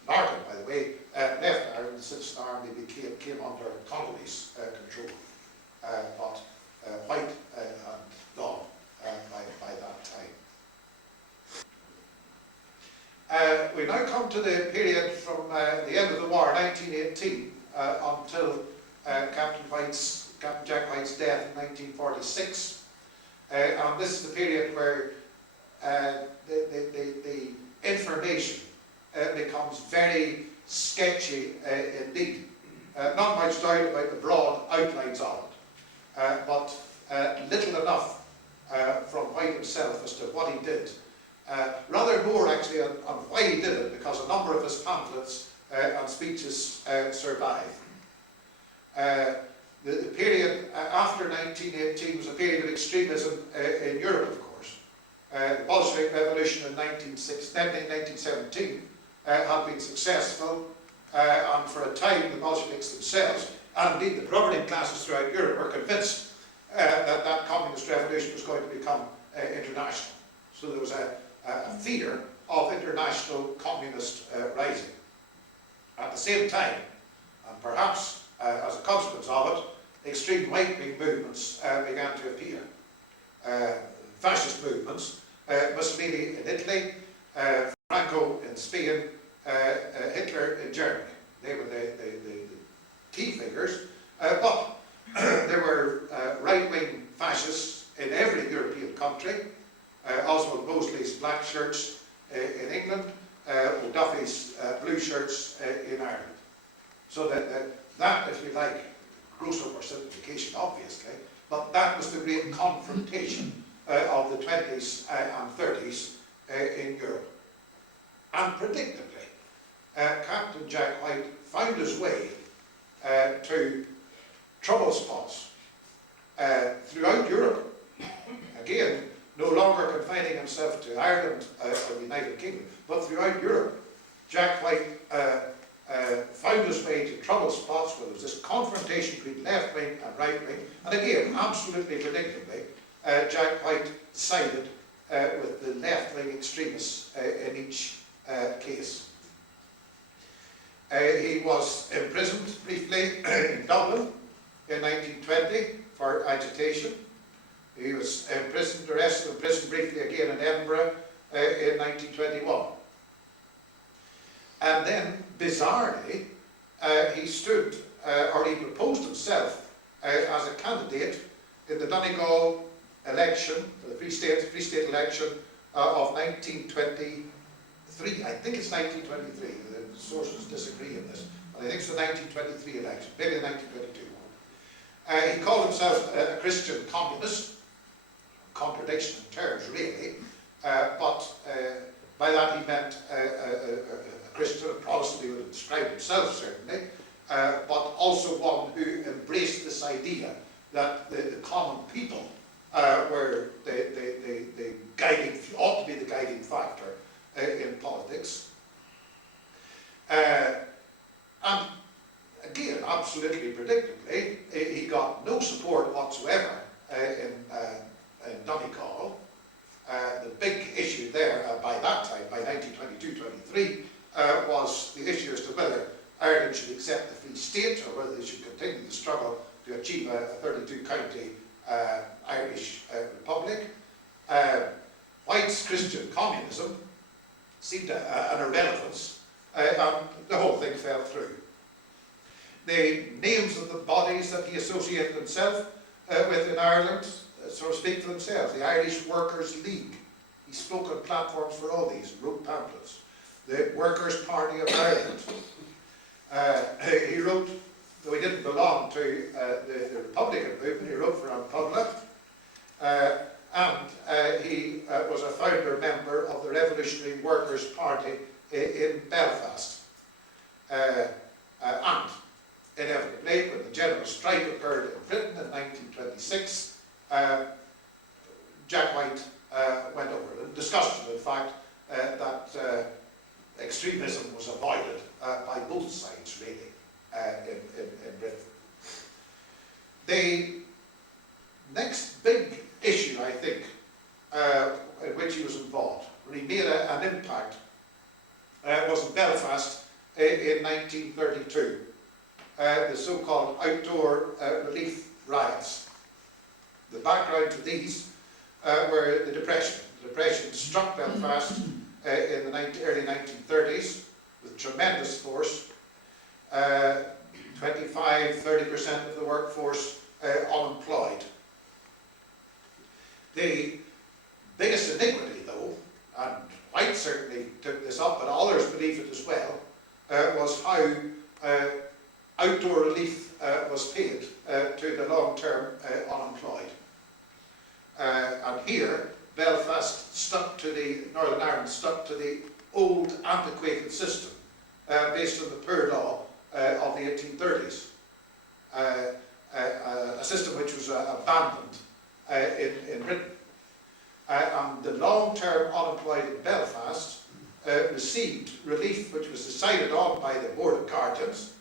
Larkin, by the way, left Ireland. The Citizen Army came under Connolly's control, but White had gone by that time. We now come to the period from the end of the war, 1918, until Captain Jack White's death in 1946. And this is the period where the information becomes very sketchy indeed. Not much doubt about the broad outlines of it, but little enough from White himself as to what he did. Rather more actually on why he did it, because a number of his pamphlets and speeches survive. The period after 1918 was a period of extremism in Europe, of course. The Bolshevik Revolution in 1917 had been successful, and for a time the Bolsheviks themselves, and indeed the governing classes throughout Europe, were convinced that communist revolution was going to become international. So there was a fear of international communist rising. At the same time, and perhaps as a consequence of it, extreme right-wing movements began to appear. Fascist movements, Mussolini in Italy, Franco in Spain, Hitler in Germany. They were the key figures, but there were right-wing fascists in every European country. Oswald Mosley's black shirts in England, O'Duffy's blue shirts in Ireland. So that, if you like, gross oversimplification obviously, but that was the great confrontation of the 20s and 30s in Europe. And predictably, Captain Jack White found his way to trouble spots throughout Europe. Again, no longer confining himself to Ireland or the United Kingdom, but throughout Europe. Jack White found his way to trouble spots where there was this confrontation between left wing and right wing, and again, absolutely predictably, Jack White sided with the left wing extremists in each case. He was imprisoned briefly in Dublin in 1920 for agitation. He was imprisoned, arrested, and imprisoned briefly again in Edinburgh in 1921. And then, bizarrely, he stood, or he proposed himself as a candidate in the Donegal election, for the Free State election of 1923. I think it's 1923. The sources disagree on this, but I think it's the 1923 election, maybe the 1922 one. He called himself a Christian communist. Contradiction in terms, really, but by that he meant a Christian, a Protestant. He would have described himself certainly, but also one who embraced this idea that the common people were the ought to be the guiding factor in politics. And again, absolutely predictably, he got no support whatsoever in Donegal. The big issue there by that time, by 1922-23, was the issue as to whether Ireland should accept the Free State or whether they should continue the struggle to achieve a 32-county Irish republic. White's Christian communism seemed an irrelevance, and the whole thing fell through. The names of the bodies that he associated himself with in Ireland sort of speak for themselves. The Irish Workers' League. He spoke on platforms for all these, wrote pamphlets. The Workers' Party of Ireland. He wrote, though he didn't belong to the Republican movement, he wrote for An Public. And he was a founder member of the Revolutionary Workers' Party in Belfast. And inevitably, when the general strike occurred in Britain in 1926, Jack White went over and discussed, in fact, that extremism was avoided by both sides, really, in Britain. The next big issue, I think, in which he was involved, where he made an impact, was in Belfast in 1932, the so-called outdoor relief riots. The background to these were the Depression. The Depression struck Belfast in the early 1930s with tremendous force. 25–30% of the workforce unemployed. The biggest iniquity, though, and White certainly took this up, but others believe it as well, was how outdoor relief was paid to the long-term unemployed. And here, Belfast stuck to Northern Ireland stuck to the old antiquated system based on the Poor Law of the 1830s. A system which was abandoned in Britain. And the long-term unemployed in Belfast received relief which was decided on by the Board of Guardians,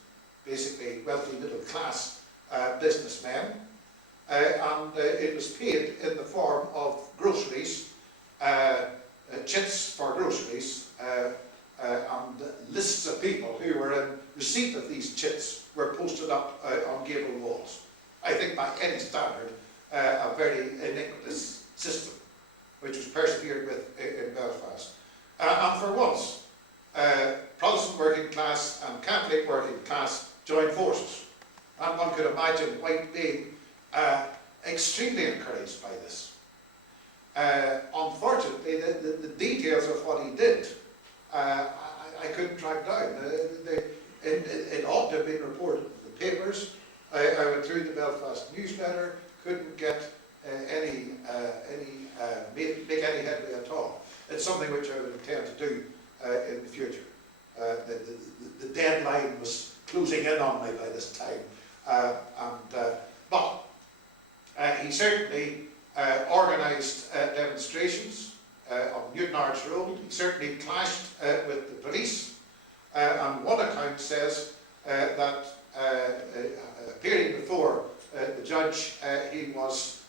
basically wealthy middle-class businessmen, and it was paid in the form of groceries, chits for groceries, and lists of people who were in receipt of these chits were posted up on gable walls. I think by any standard, a very iniquitous system, which was persevered with in Belfast. And for once, Protestant working class and Catholic working class joined forces. And one could imagine White being extremely encouraged by this. Unfortunately, the details of what he did, I couldn't track down. It ought to have been reported in the papers. I went through the Belfast newsletter, couldn't get make any headway at all. It's something which I would intend to do in the future. The deadline was closing in on me by this time, but he certainly organised demonstrations on Newtonards Road. He certainly clashed with the police, and one account says that appearing before the judge, he was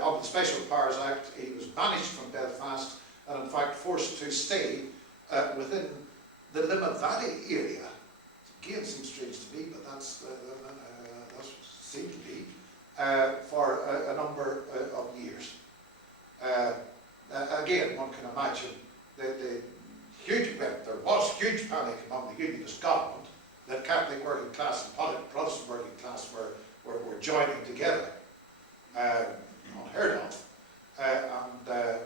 under the Special Powers Act, he was banished from Belfast and in fact forced to stay within the Limma Valley area. Again, seems strange to me, but that's seemed to be for a number of years. Again, one can imagine the huge, well, there was huge panic among the Unionist government that Catholic working class and Protestant working class were joining together. Unheard of, and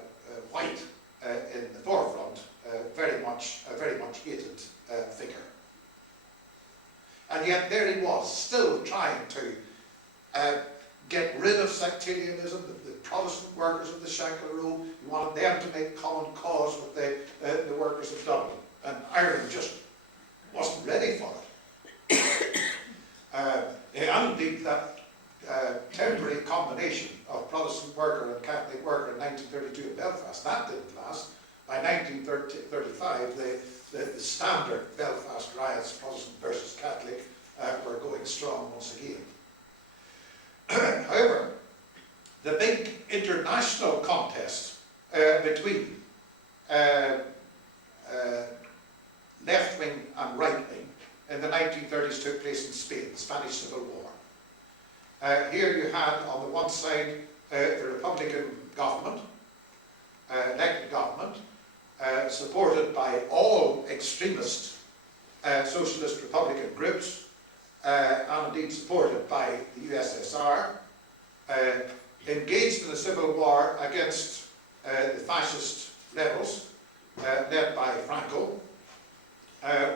White in the forefront, very much hated figure. And yet there he was, still trying to get rid of sectarianism, the Protestant workers of the Shankill Row. He wanted them to make common cause with the workers of Dublin, and Ireland just wasn't ready for it. And indeed that temporary combination of Protestant worker and Catholic worker in 1932 in Belfast. That didn't last. By 1935, the standard Belfast riots, Protestant versus Catholic, were going strong once again. However, the big international contest between left-wing and right-wing in the 1930s took place in Spain, the Spanish Civil War. Here you had on the one side the Republican government, elected government, supported by all extremist socialist Republican groups, and indeed supported by the USSR, engaged in a civil war against the fascist rebels led by Franco,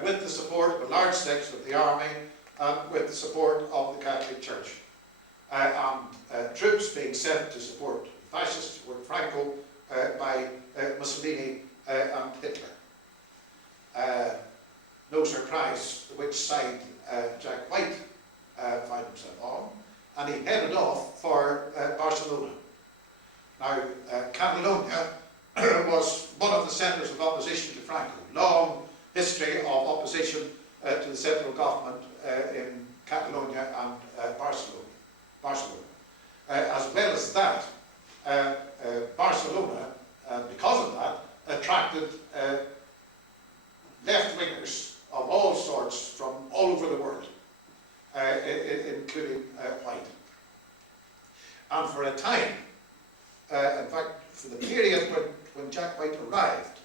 with the support of a large section of the army and with the support of the Catholic Church. And troops being sent to support fascists, support Franco, by Mussolini and Hitler. No surprise which side Jack White found himself on, and he headed off for Barcelona. Now, Catalonia was one of the centres of opposition to Franco. Long history of opposition to the central government in Catalonia and Barcelona. As well as that, Barcelona, because of that, attracted left-wingers of all sorts from all over the world, including white. And for a time, in fact, for the period when Jack White arrived,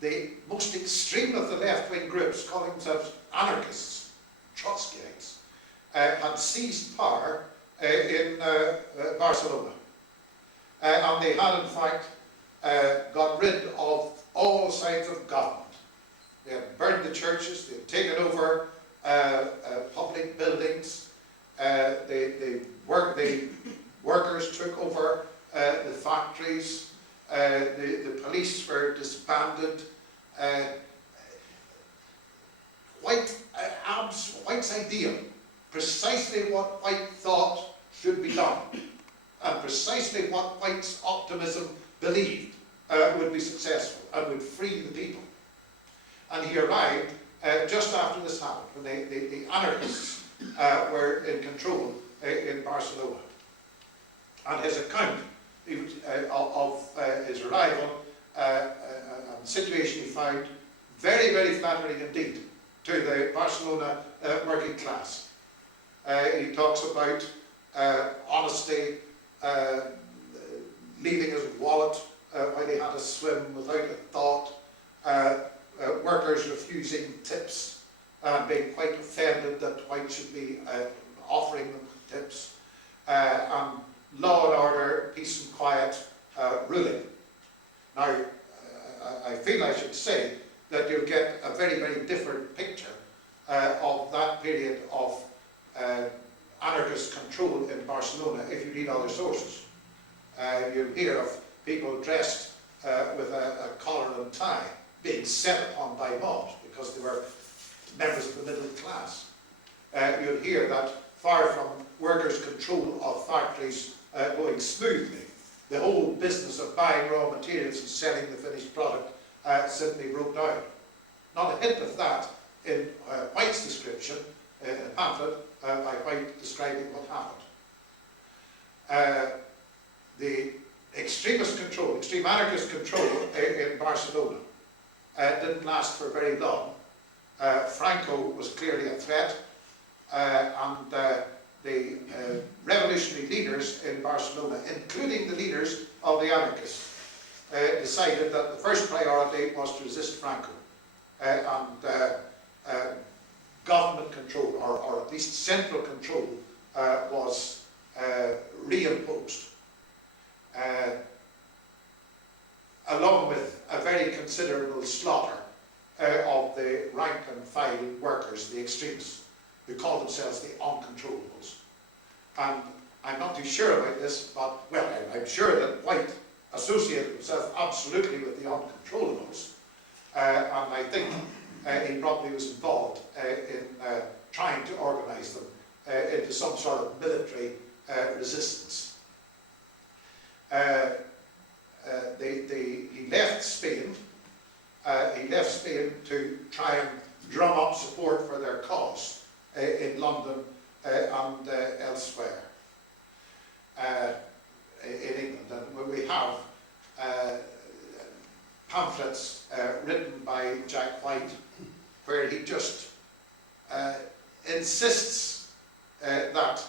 the most extreme of the left-wing groups, calling themselves anarchists, Trotskyites, had seized power in Barcelona. And they had, in fact, got rid of all sides of government. They had burned the churches, they had taken over public buildings, the workers took over the factories, the police were disbanded. White's ideal, precisely what White thought should be done, and precisely what White's optimism believed would be successful and would free the people. And he arrived just after this happened, when the anarchists were in control in Barcelona. And his account of his arrival and the situation he found very, very flattering indeed to the Barcelona working class. He talks about honesty, leaving his wallet while he had a swim without a thought, workers refusing tips and being quite offended that White should be offering them tips, and law and order, peace and quiet ruling. Now, I feel I should say that you'll get a very, very different picture of that period of anarchist control in Barcelona if you read other sources. You'll hear of people dressed with a collar and tie being set upon by mobs because they were members of the middle class. You'll hear that far from workers' control of factories going smoothly, the whole business of buying raw materials and selling the finished product simply broke down. Not a hint of that in White's description in a pamphlet by White describing what happened. The extreme anarchist control in Barcelona didn't last for very long. Franco was clearly a threat, and the revolutionary leaders in Barcelona, including the leaders of the anarchists, decided that the first priority was to resist Franco, and government control, or at least central control, was reimposed, along with a very considerable slaughter of the rank and file workers, the extremists, who called themselves the uncontrollables. And I'm not too sure about this, but, well, I'm sure that White associated himself absolutely with the uncontrollables, and I think he probably was involved in trying to organise them into some sort of military resistance. he left Spain. He left Spain to try and drum up support for their cause in London and elsewhere in England. And we have pamphlets written by Jack White where he just insists that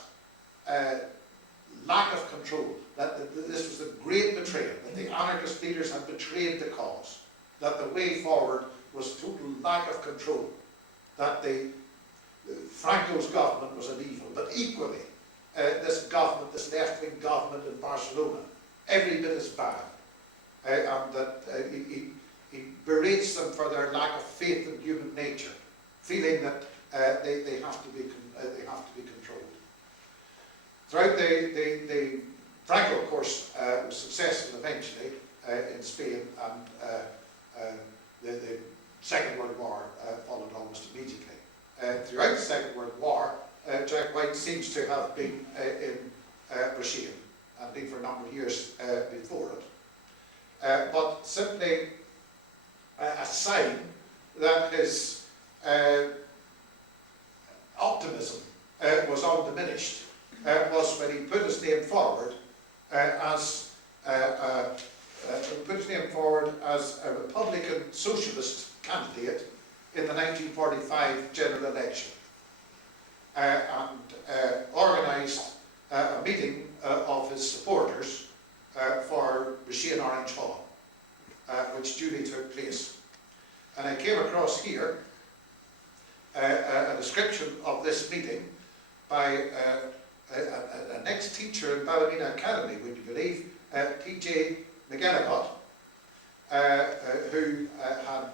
lack of control, that this was a great betrayal, that the anarchist leaders had betrayed the cause, that the way forward was total lack of control, that Franco's government was an evil, but equally this government, this left-wing government in Barcelona, every bit as bad, and that he berates them for their lack of faith in human nature, feeling that they have to be controlled. Throughout Franco, of course, was successful eventually in Spain, and the Second World War followed almost immediately. Throughout the Second World War, Jack White seems to have been in Brazil, and been for a number of years before it. But simply a sign that his optimism was undiminished was when he put his name forward as a Republican socialist candidate in the 1945 general election, and organised a meeting of his supporters for Brazil Orange Hall, which duly took place. And I came across here a description of this meeting by an ex-teacher in Ballymena Academy, would you believe, T.J. McGillicott, who had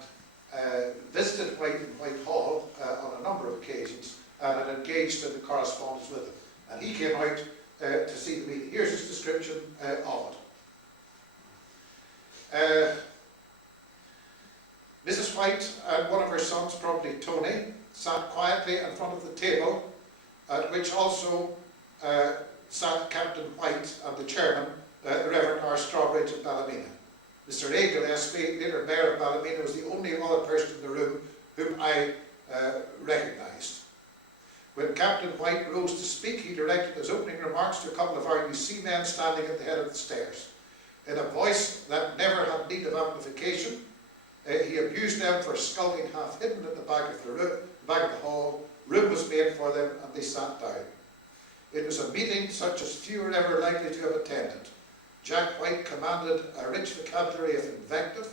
visited White in Whitehall on a number of occasions and had engaged in the correspondence with him. And he came out to see the meeting. Here's his description of it. Mrs. White and one of her sons, probably Tony, sat quietly in front of the table, at which also sat Captain White and the chairman, the Reverend R. Strawbridge of Ballymena. Mr. A. Gillespie, later Mayor of Ballymena, was the only other person in the room whom I recognised. When Captain White rose to speak, he directed his opening remarks to a couple of our UC men standing at the head of the stairs. In a voice that never had need of amplification, he abused them for skulking half hidden at the back of the hall. Room was made for them, and they sat down. It was a meeting such as few are ever likely to have attended. Jack White commanded a rich vocabulary of invective,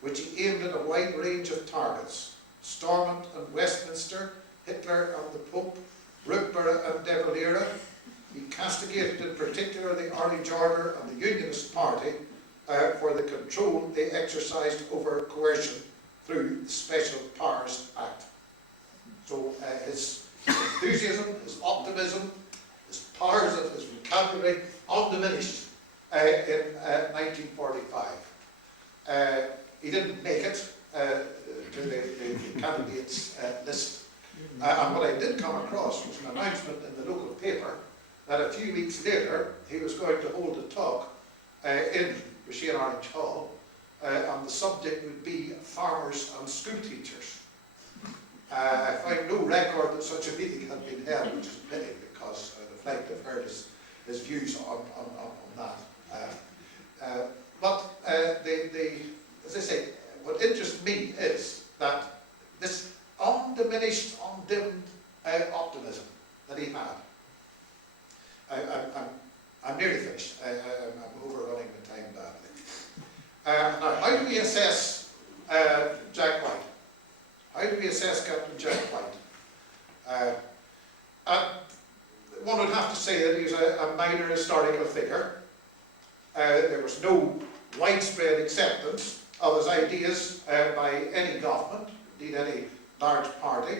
which he aimed at a wide range of targets: Stormont and Westminster, Hitler and the Pope, Brookborough and De Valera. He castigated in particular the Orange Order and the Unionist Party for the control they exercised over coercion through the Special Powers Act. So his enthusiasm, his optimism, his powers of his vocabulary undiminished in 1945. He didn't make it to the candidates list. And what I did come across was an announcement in the local paper that a few weeks later he was going to hold a talk in Brazil Orange Hall, and the subject would be farmers and school teachers. I find no record that such a meeting had been held, which is a pity, because I would like to have heard his views on that. But as I say, what interests me is that this undiminished, undimmed optimism that he had. I'm nearly finished. I'm overrunning the time badly. Now, how do we assess Jack White? How do we assess Captain Jack White? One would have to say that he's a minor historical figure. There was no widespread acceptance of his ideas by any government, indeed any large party.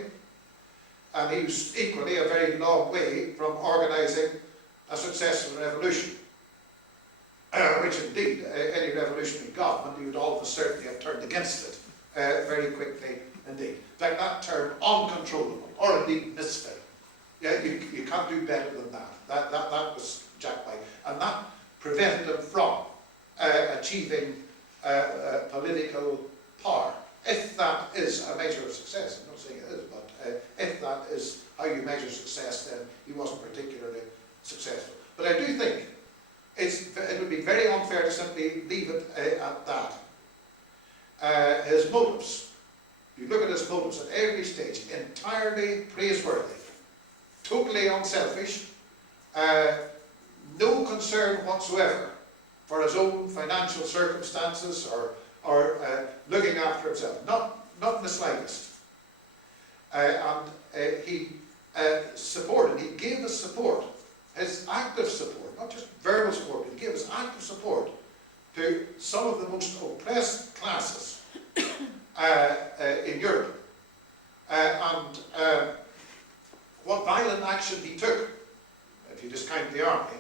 And he was equally a very long way from organising a successful revolution, which indeed any revolutionary government, you would almost certainly have turned against it very quickly indeed. In fact, that term, uncontrollable, or indeed misfit, yeah, you can't do better than that. That was Jack White. And that prevented him from achieving political power, if that is a measure of success. I'm not saying it is, but if that is how you measure success, then he wasn't particularly successful. But I do think it would be very unfair to simply leave it at that. His motives, you look at his motives at every stage, entirely praiseworthy, totally unselfish, no concern whatsoever for his own financial circumstances or looking after himself, not in the slightest. He supported, he gave us support, his active support, not just verbal support, but he gave us active support to some of the most oppressed classes in Europe. What violent action he took, if you discount the army,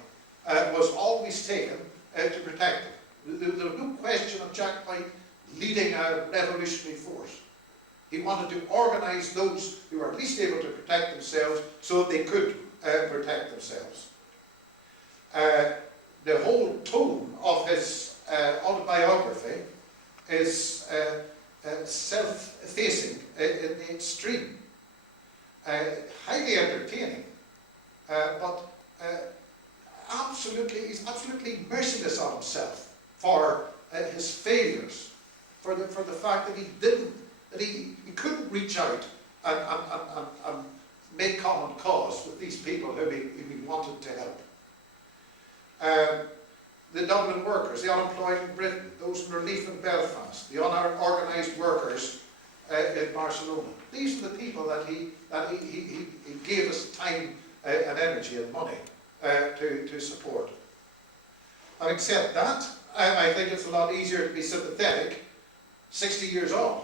was always taken to protect them. There was no question of Jack White leading a revolutionary force. He wanted to organise those who were least able to protect themselves so that they could protect themselves. The whole tone of his autobiography is self-effacing in the extreme. Highly entertaining, but he's absolutely merciless on himself for his failures, for the fact that he couldn't reach out and make common cause with these people whom he wanted to help. The Dublin workers, the unemployed in Britain, those in relief in Belfast, the unorganised workers in Barcelona. These are the people that he gave us time and energy and money to support. Having said that, I think it's a lot easier to be sympathetic 60 years on,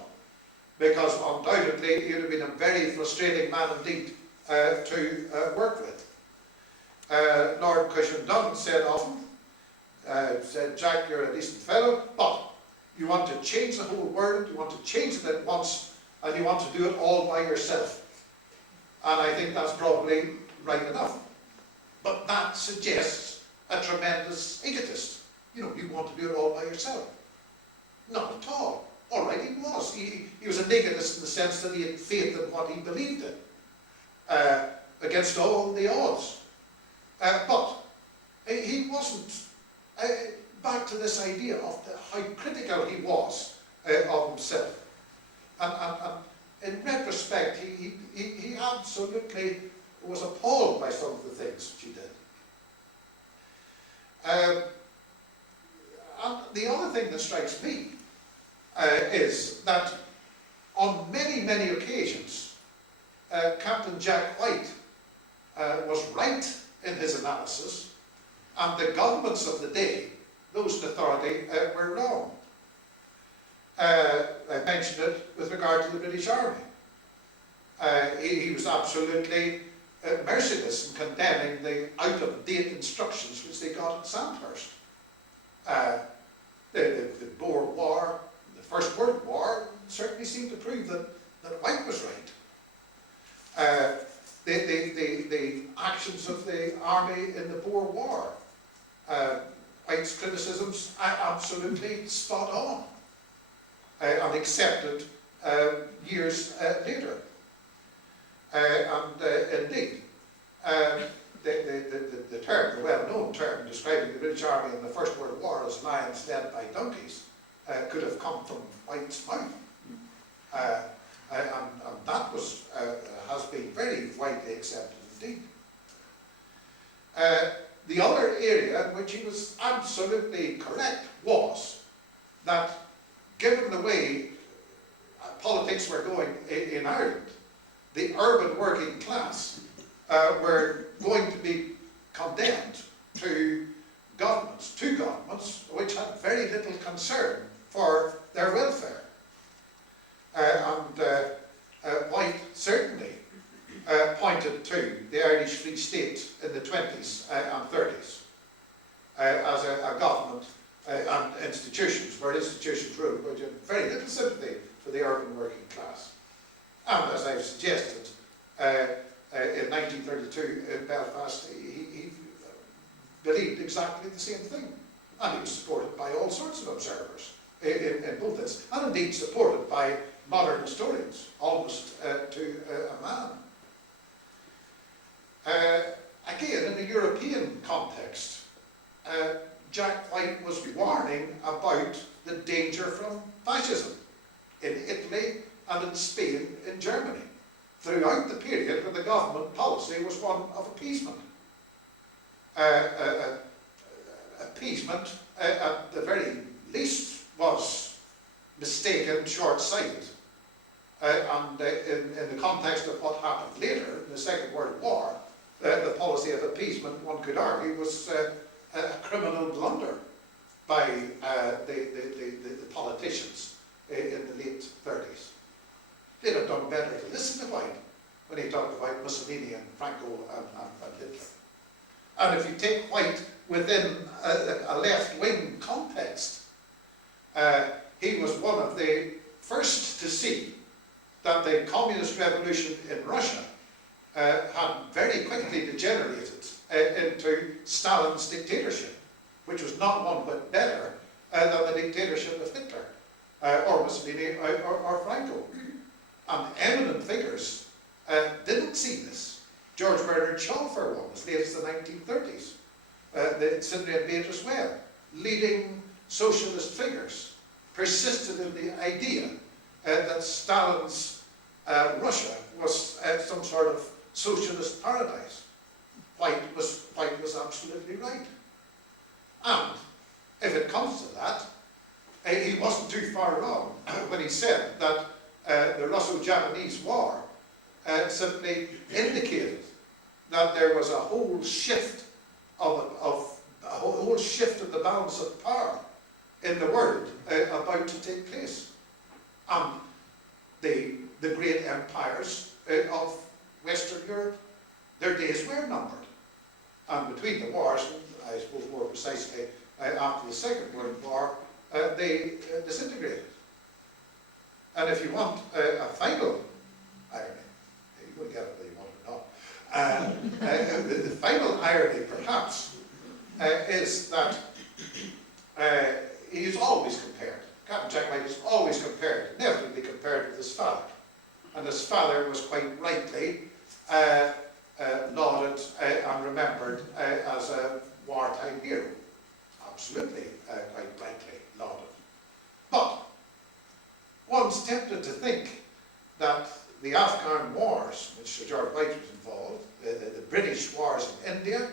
because undoubtedly he would have been a very frustrating man indeed to work with. Lord Cushman-Dunn said often, said, Jack, you're a decent fellow, but you want to change the whole world, you want to change it at once, and you want to do it all by yourself. And I think that's probably right enough. But that suggests a tremendous egotist. You want to do it all by yourself. Not at all. All right, he was. He was an egotist in the sense that he had faith in what he believed in, against all the odds. But he wasn't, back to this idea of how critical he was of himself. And in retrospect, he absolutely was appalled by some of the things that she did. And the other thing that strikes me is that on many, many occasions, Captain Jack White was right in his analysis, and the governments of the day, those in authority, were wrong. I mentioned it with regard to the British Army. He was absolutely merciless in condemning the out-of-date instructions which they got at Sandhurst. The Boer War, the First World War, certainly seemed to prove that White was right. The actions of the army in the Boer War, White's criticisms are absolutely spot on and accepted years later. Indeed, the term, the well-known term describing the British Army in the First World War as lions led by donkeys, could have come from White's mouth. And that has been very widely accepted indeed. The other area in which he was absolutely correct was that, given the way politics were going in Ireland, the urban working class were going to be condemned to governments which had very little concern for their welfare. White certainly pointed to the Irish Free State in the 20s and 30s as a government and institutions, where institutions ruled, which had very little sympathy for the urban working class. And as I've suggested, in 1932 in Belfast, he believed exactly the same thing. and he was supported by all sorts of observers in both this, and indeed supported by modern historians, almost to a man. Again, in the European context, Jack White was warning about the danger from fascism in Italy and in Spain, in Germany, throughout the period when the government policy was one of appeasement. Appeasement, at the very least, was mistaken, short-sighted. And in the context of what happened later, in the Second World War, the policy of appeasement, one could argue, was a criminal blunder by the politicians in the late 30s. They'd have done better to listen to White when he talked about Mussolini and Franco and Hitler. And if you take White within a left-wing context, he was one of the first to see that the communist revolution in Russia had very quickly degenerated into Stalin's dictatorship, which was not one whit better than the dictatorship of Hitler, or Mussolini, or Franco. And eminent figures didn't see this. George Bernard Shaw, for one, as late as the 1930s. Sidney and Beatrice Webb, leading socialist figures, persisted in the idea that Stalin's Russia was some sort of socialist paradise. White was absolutely right. And if it comes to that, he wasn't too far wrong when he said that the Russo-Japanese War simply indicated that there was a whole shift of the balance of power in the world about to take place. And the great empires of Western Europe, their days were numbered. And between the wars, I suppose more precisely after the Second World War, they disintegrated. And if you want a final irony, you will get it whether you want it or not, the final irony perhaps is that he is always compared, Captain Jack White is always compared, inevitably compared with his father. And his father was quite rightly lauded and remembered as a wartime hero. Absolutely, quite rightly lauded. But one's tempted to think that the Afghan wars, in which Sir George White was involved, the British wars in India,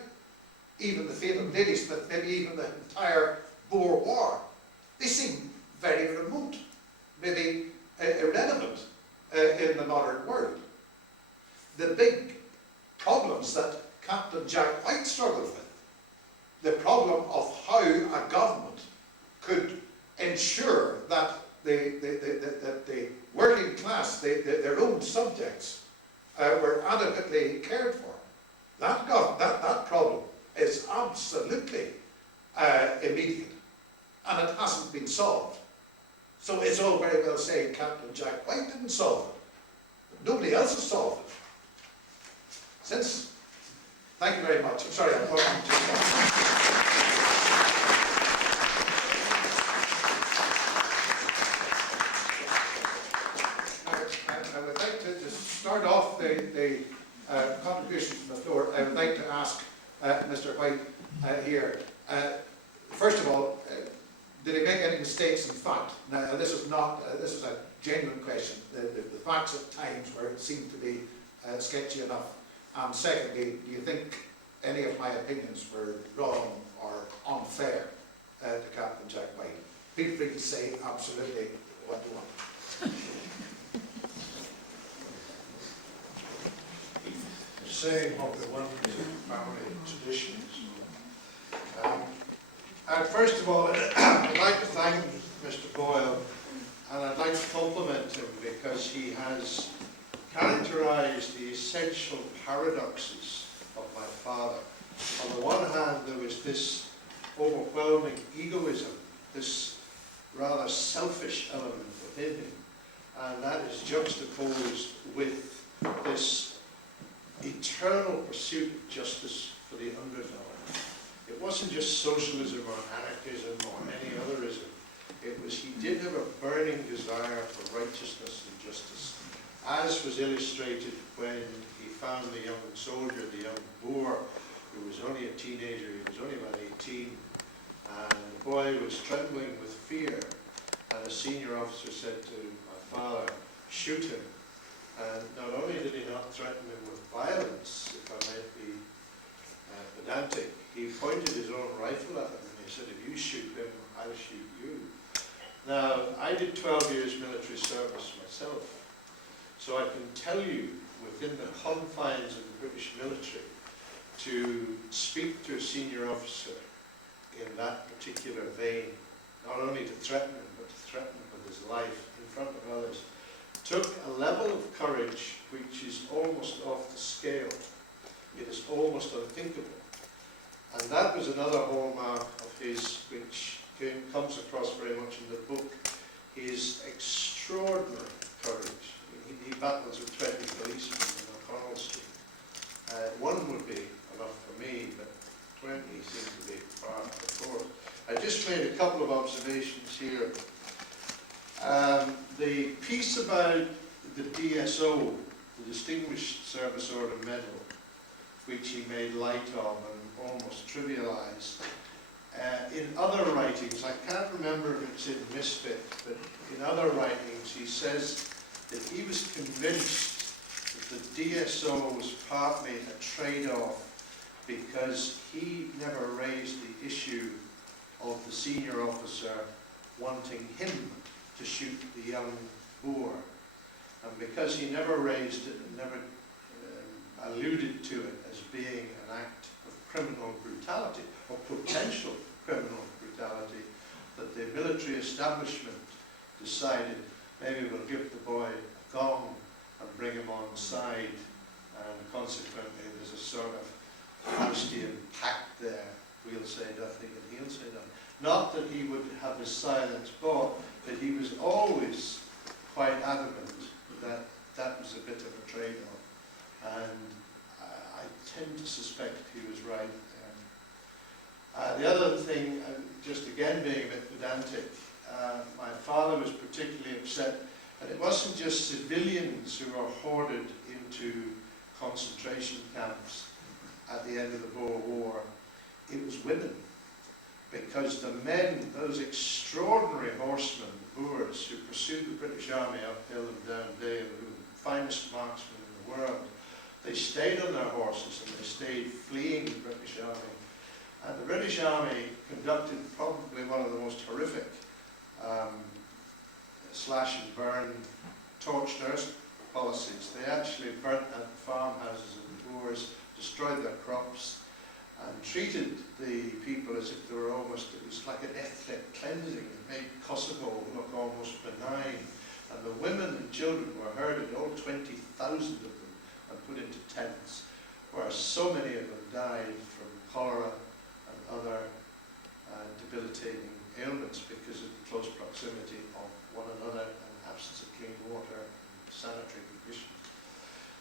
even the fate of Ladysmith, maybe even the entire Boer War, they seem very remote, maybe irrelevant in the modern world. The big problems that Captain Jack White struggled with, the problem of how a government could ensure that the working class, their own subjects, were adequately cared for. That problem is absolutely immediate, and it hasn't been solved. So it's all very well saying Captain Jack White didn't solve it, but nobody else has solved it since. Thank you very much. I'm sorry, I'm talking too much. I would like to start off the contribution from the floor. I would like to ask Mr. White here, first of all, did he make any mistakes in fact? Now, this is a genuine question. The facts at times where it seemed to be sketchy enough. And secondly, do you think any of my opinions were wrong or unfair to Captain Jack White? Feel free to say absolutely what you want. Saying what we want in family traditions. And first of all, I'd like to thank Mr. Boyle, and I'd like to compliment him because he has characterised the essential paradoxes of my father. On the one hand, there was this overwhelming egoism, this rather selfish element within him, and that is juxtaposed with this eternal pursuit of justice for the underdog. It wasn't just socialism or anarchism burning desire for righteousness and justice, as was illustrated when he found the young soldier, the young Boer, who was only a teenager. He was only about 18, and the boy was trembling with fear, and a senior officer said to my father, "Shoot him." And not only did he not threaten him with violence, if I might be pedantic, he pointed his own rifle at him and he said, "If you shoot him, I'll shoot you." Now, I did 12 years military service myself, so I can tell you, within the confines of the British military, to speak to a senior officer in that particular vein, not only to threaten him, but to threaten him with his life in front of others, took a level of courage which is almost off the scale. It is almost unthinkable. And that was another hallmark of his, which comes across very much in the book, his extraordinary courage. He battles with 20 policemen in O'Connell Street. One would be enough for me, but 20 seems to be far before. I just made a couple of observations here. The piece about the DSO, the Distinguished Service Order Medal, which he made light of and almost trivialized. In other writings, I can't remember if it's in Misfit, but in other writings he says that he was convinced that the DSO was partly a trade-off because he never raised the issue of the senior officer wanting him to shoot the young Boer. And because he never raised it and never alluded to it as being an act of criminal brutality, or potential criminal brutality, that the military establishment decided maybe we'll give the boy a gong and bring him on side, and consequently there's a sort of Faustian pact there. We'll say nothing and he'll say nothing. Not that he would have his silence bought, but he was always quite adamant that that was a bit of a trade-off. And I tend to suspect he was right there. The other thing, just again being a bit pedantic, my father was particularly upset, and it wasn't just civilians who were hoarded into concentration camps at the end of the Boer War, it was women. Because the men, those extraordinary horsemen, the Boers, who pursued the British Army uphill and down Dale, who were the finest marksmen in the world, they stayed on their horses and they stayed fleeing the British Army. And the British Army conducted probably one of the most horrific slash and burn, torched earth policies. They actually burnt out the farmhouses of the Boers, destroyed their crops, and treated the people as if they were almost, it was like an ethnic cleansing. It made Kosovo look almost benign. And the women and children were herded, all 20,000 of them, and put into tents, where so many of them died from cholera and other debilitating ailments because of the close proximity of one another and absence of clean water and sanitary conditions.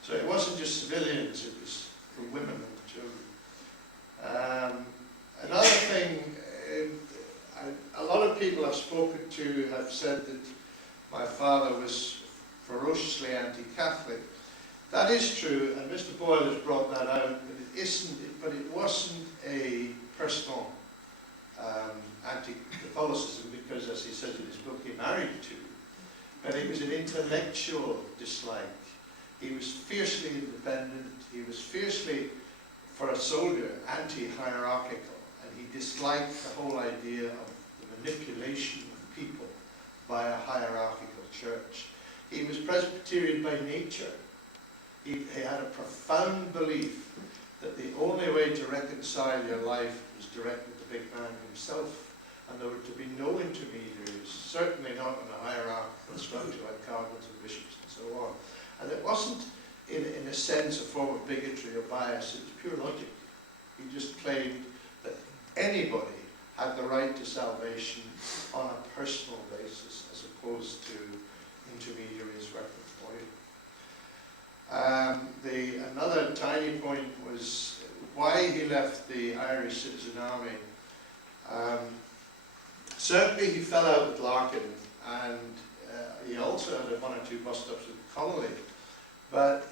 So it wasn't just civilians, it was for women and children. Another thing, a lot of people I've spoken to have said that my father was ferociously anti-Catholic. That is true, and Mr. Boyle has brought that out, but it wasn't a personal anti-Catholicism, because, as he says in his book, he married two. But it was an intellectual dislike. He was fiercely independent. He was fiercely, for a soldier, anti-hierarchical, and he disliked the whole idea of the manipulation of people by a hierarchical church. He was Presbyterian by nature. He had a profound belief that the only way to reconcile your life was direct with the big man himself, and there were to be no intermediaries, certainly not in a hierarchical structure like cardinals and bishops and so on. And it wasn't, in a sense, a form of bigotry or bias. It was pure logic. He just claimed that anybody had the right to salvation on a personal basis, as opposed to intermediaries working for you. Another tiny point was why he left the Irish Citizen Army. Certainly he fell out with Larkin, and he also had one or two bust-ups with Connolly, but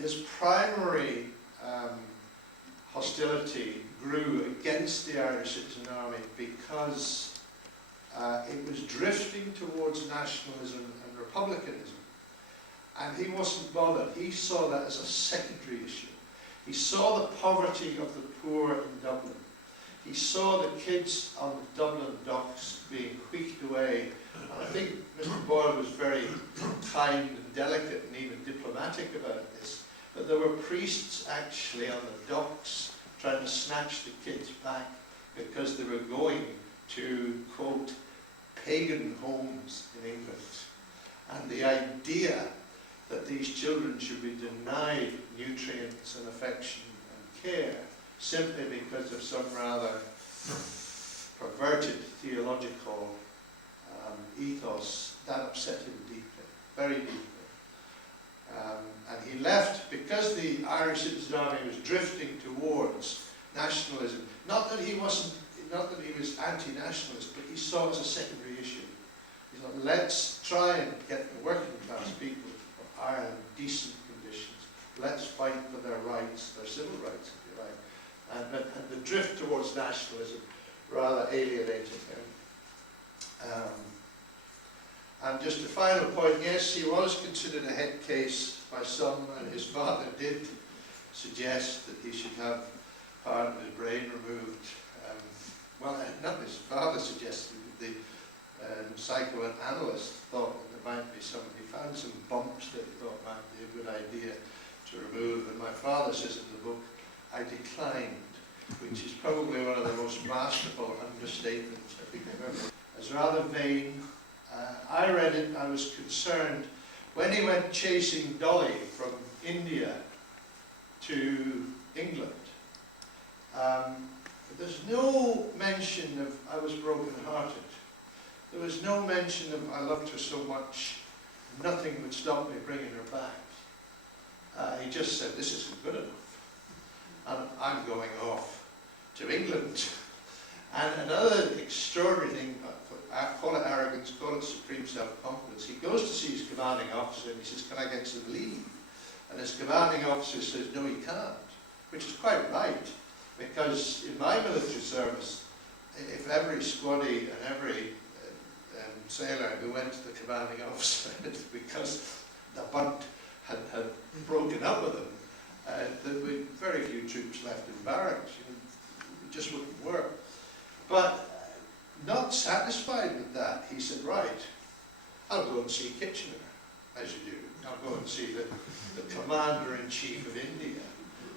his primary hostility grew against the Irish Citizen Army because it was drifting towards nationalism and republicanism. And he wasn't bothered. He saw that as a secondary issue. He saw the poverty of the poor in Dublin. He saw the kids on the Dublin docks being wheaked away. And I think Mr. Boyle was very kind and delicate and even diplomatic about this. But there were priests actually on the docks trying to snatch the kids back because they were going to, quote, pagan homes in England. And the idea that these children should be denied nutrients and affection and care simply because of some rather perverted theological ethos, that upset him deeply, very deeply. And he left because the Irish Citizen Army was drifting towards nationalism. Not that he was anti-nationalist, but he saw it as a secondary issue. He thought, let's try and get the working class people of Ireland decent conditions. Let's fight for their rights, their civil rights, if you like. And the drift towards nationalism rather alienated him. And just a final point, yes, he was considered a head case by some, and his father did suggest that he should have part of his brain removed. Well, not his father suggested, but the psychoanalyst thought that there might be he found some bumps that he thought might be a good idea to remove, and my father says in the book, I declined, which is probably one of the most masterful understatements I think I've ever. It's rather vain. I read it, I was concerned. When he went chasing Dolly from India to England, there's no mention of I was broken-hearted. There was no mention of I loved her so much, nothing would stop me bringing her back. He just said, this isn't good enough. And I'm going off to England. And another extraordinary thing, call it arrogance, call it supreme self-confidence, he goes to see his commanding officer and he says, can I get some leave? And his commanding officer says, no, he can't, which is quite right, because in my military service, if every squaddy and every sailor who went to the commanding officer because the bunt had broken up with them, there were very few troops left in barracks. It just wouldn't work. But not satisfied with that, he said, right, I'll go and see Kitchener, as you do. I'll go and see the Commander-in-Chief of India.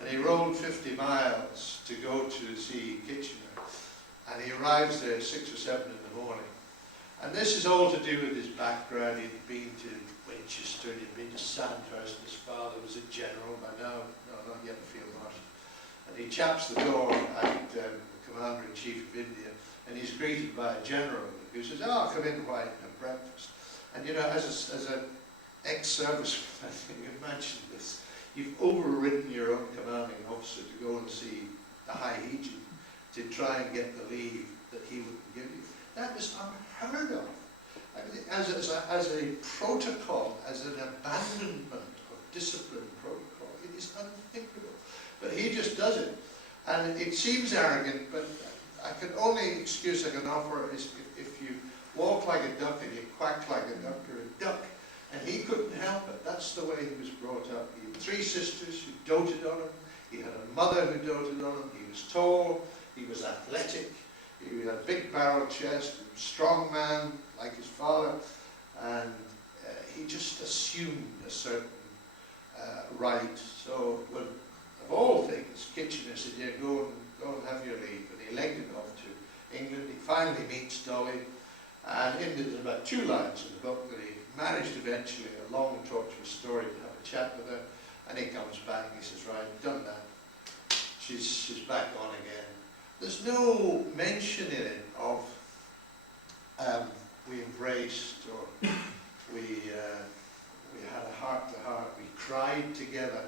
And he rode 50 miles to go to see Kitchener. And he arrives there at 6 or 7 in the morning. And this is all to do with his background. He'd been to Winchester, he'd been to Sandhurst, his father was a general by now, no, not yet a field marshal. And he chaps the door at the Commander-in-Chief of India, and he's greeted by a general who says, oh, come in, White, and have breakfast. And you know, as an ex-serviceman, I think you've mentioned this, you've overridden your own commanding officer to go and see the High Agent to try and get the leave that he wouldn't give you. That is unheard of. I mean, as a protocol, as an abandonment of discipline protocol, it is unthinkable. But he just does it. And it seems arrogant, but the only excuse I can offer is if you walk like a duck and you quack like a duck, you're a duck. And he couldn't help it. That's the way he was brought up. He had 3 sisters who doted on him. He had a mother who doted on him. He was tall. He was athletic. He had a big barrel chest, a strong man like his father, and he just assumed a certain right. So, well, of all things, Kitchener said, yeah, go and have your leave. And he legged it off to England. He finally meets Dolly, and there's about 2 lines in the book that he managed eventually, a long tortuous story, to have a chat with her. And he comes back and he says, right, done that. She's back on again. There's no mention in it of we embraced or we had a heart-to-heart, we cried together.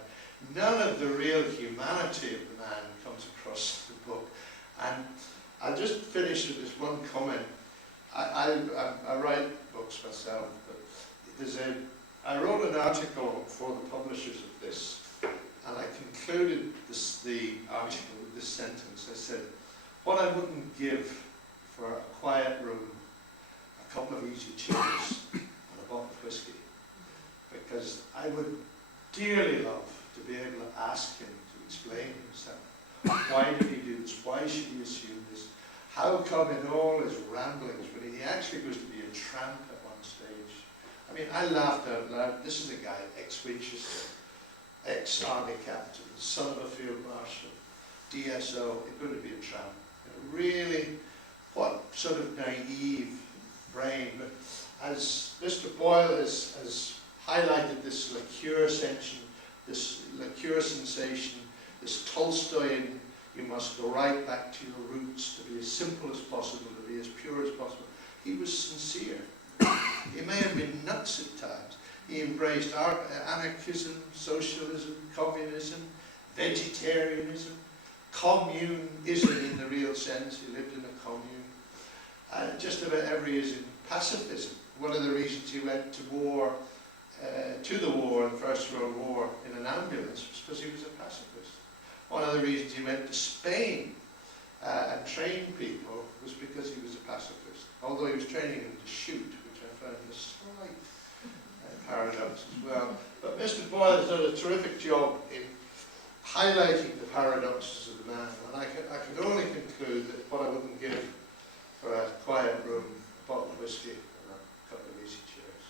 None of the real humanity of the man comes across the book. And I'll just finish with this one comment. I write books myself, but I wrote an article for the publishers of this, and I concluded the article with this sentence. I said, what I wouldn't give for a quiet room, a couple of easy chairs, and a bottle of whiskey, because I would dearly love to be able to ask him to explain himself. Why did he do this? Why should he assume this? How come in all his ramblings, when he actually was to be a tramp at one stage? I mean, I laughed out loud. This is a guy, ex-Winchester, ex-army captain, son of a field marshal, DSO, he's going to be a tramp. You know, really, what sort of naive brain. But as Mr. Boyle has highlighted this liqueur sensation, this Tolstoyan, you must go right back to your roots, to be as simple as possible, to be as pure as possible. He was sincere. He may have been nuts at times. He embraced anarchism, socialism, communism, vegetarianism, communism in the real sense. He lived in a commune. Just about every ism. Pacifism. One of the reasons he went to war, in the First World War, in an ambulance was because he was a pacifist. One of the reasons he went to Spain and trained people was because he was a pacifist. Although he was training them to shoot, which I found a slight paradox as well. But Mr. Boyle has done a terrific job in highlighting the paradoxes of the man. And I could only conclude that what I wouldn't give for a quiet room, a bottle of whiskey, and a couple of easy chairs.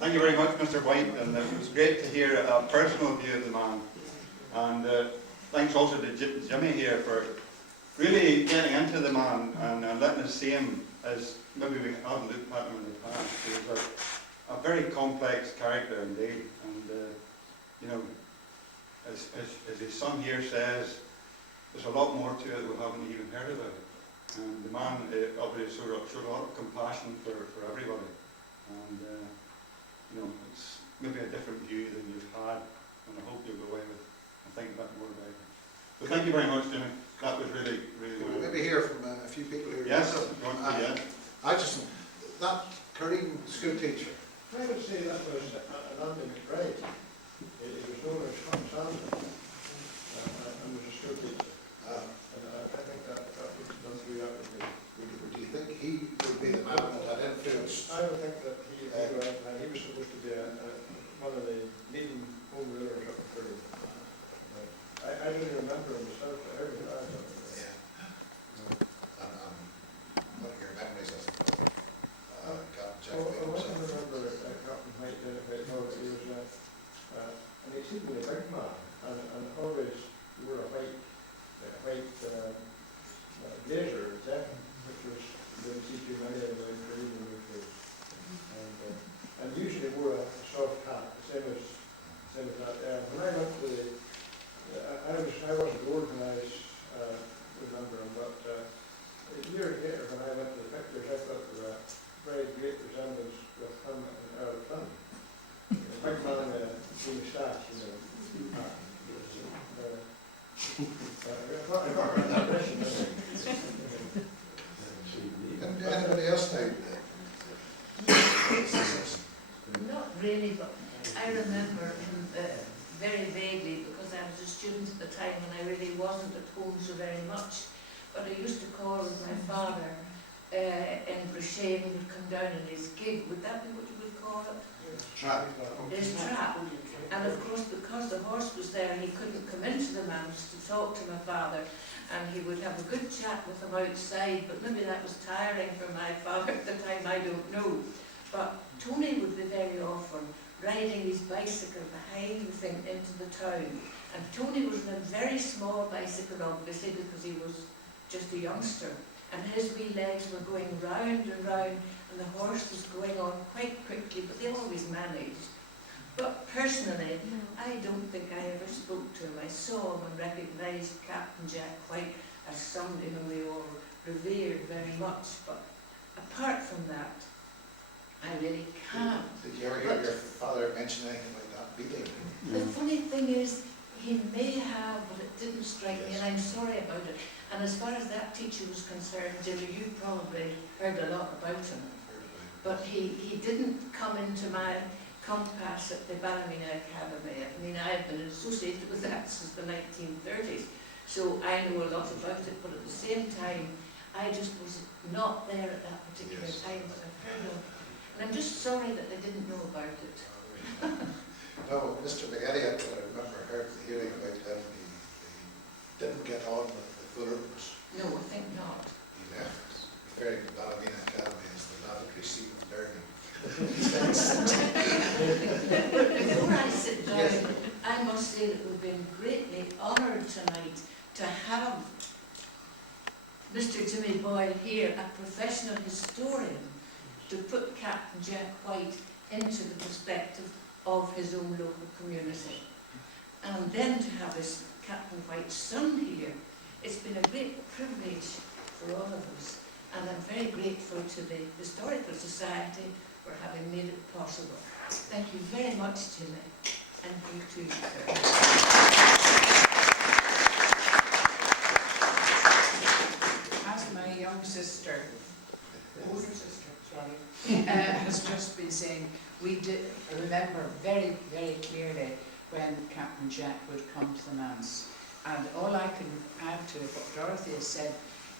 Thank you very much, Mr. White, and it was great to hear a personal view of the man. And thanks also to Jimmy here for really getting into the man and letting us see him as maybe we haven't looked at him in the past. He was a very complex character indeed, and you know, as his son here says, there's a lot more to it we haven't even heard about. And the man obviously showed a lot of compassion for everybody, and you know, it's maybe a different view than you've had, and I hope you'll go away with and think a bit more about it. So thank you very much, Jimmy. That was really, really We'll good. maybe hear from a few people here. Yes, you want to, yeah. That Korean school teacher. I would say that was an Andy McBride. He was known as Tom Sanders and was a school teacher. And I think that would run through that with me. Do you think he would be the man that had influenced? I would think that he was supposed to be one of the leading home rulers up in Korea. I don't even remember him myself, but I heard him about it. Yeah. What are your memories of him? I wasn't remember Captain White very well, but he was, and he seemed to be a big man, and always wore a white blazer, which was, you didn't see too many of them in Korean in those days. And usually wore a soft hat, the same as that. When I went to I wasn't old when I remember him, but years later when I went to the pictures, I thought there were a very great resemblance with him and Earl Flynn. The big man in the moustache, you know. Anybody else know? Not really, but I remember him very vaguely because I was a student at the time and I really wasn't at home so very much. But I used to call with my father in Brushay, and he would come down in his gig. Would that be what you would call it? Trap. His trap. And of course, because the horse was there, he couldn't come into the manse to talk to my father. And he would have a good chat with him outside, but maybe that was tiring for my father at the time, I don't know. But Tony would be very often riding his bicycle behind the thing into the town. And Tony was on a very small bicycle, obviously, because he was just a youngster. And his wee legs were going round and round, and the horse was going on quite quickly, but they always managed. But personally, I don't think I ever spoke to him. I saw him and recognised Captain Jack White as somebody whom we all revered very much. But apart from that, I really can't. Did you ever hear your father mention anything like that? Beating? The funny thing is, he may have, but it didn't strike me, and I'm sorry about it. And as far as that teacher was concerned, Jimmy, you probably heard a lot about him. But he didn't come into my compass at the Ballymena Academy. I mean, I have been associated with that since the 1930s, so I know a lot about it, but at the same time, I just was not there at that particular time, but I've heard of. And I'm just sorry that they didn't know about it. No, Mr. McElliott, I remember hearing about him, he didn't get on with the Fullertons. No, I think not. He left, referring to Ballymena Academy as the lavatory seat of learning. Before I sit down, Yes. I must say that we've been greatly honoured tonight to have Mr. Jimmy Boyle here, a professional historian, to put Captain Jack White into the perspective of his own local community. And then to have his Captain White's son here, it's been a great privilege for all of us. And I'm very grateful to the Historical Society for having made it possible. Thank you very much, Jimmy. And you too, sir. As my young sister, older sister, sorry, has just been saying, we did remember very, very clearly when Captain Jack would come to the manse. And all I can add to what Dorothy has said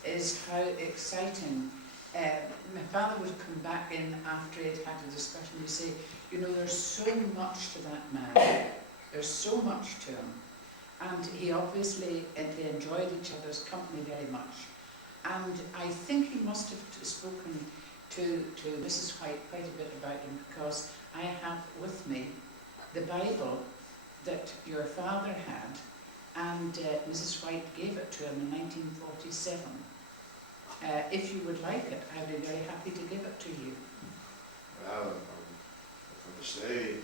is how exciting. My father would come back in after he had had a discussion. He'd say, you know, there's so much to that man. There's so much to him. And he obviously, they enjoyed each other's company very much. And I think he must have spoken to Mrs. White quite a bit about him, because I have with me the Bible that your father had, and Mrs. White gave it to him in 1947. If you would like it, I'd be very happy to give it to you. Well, I'm going to say,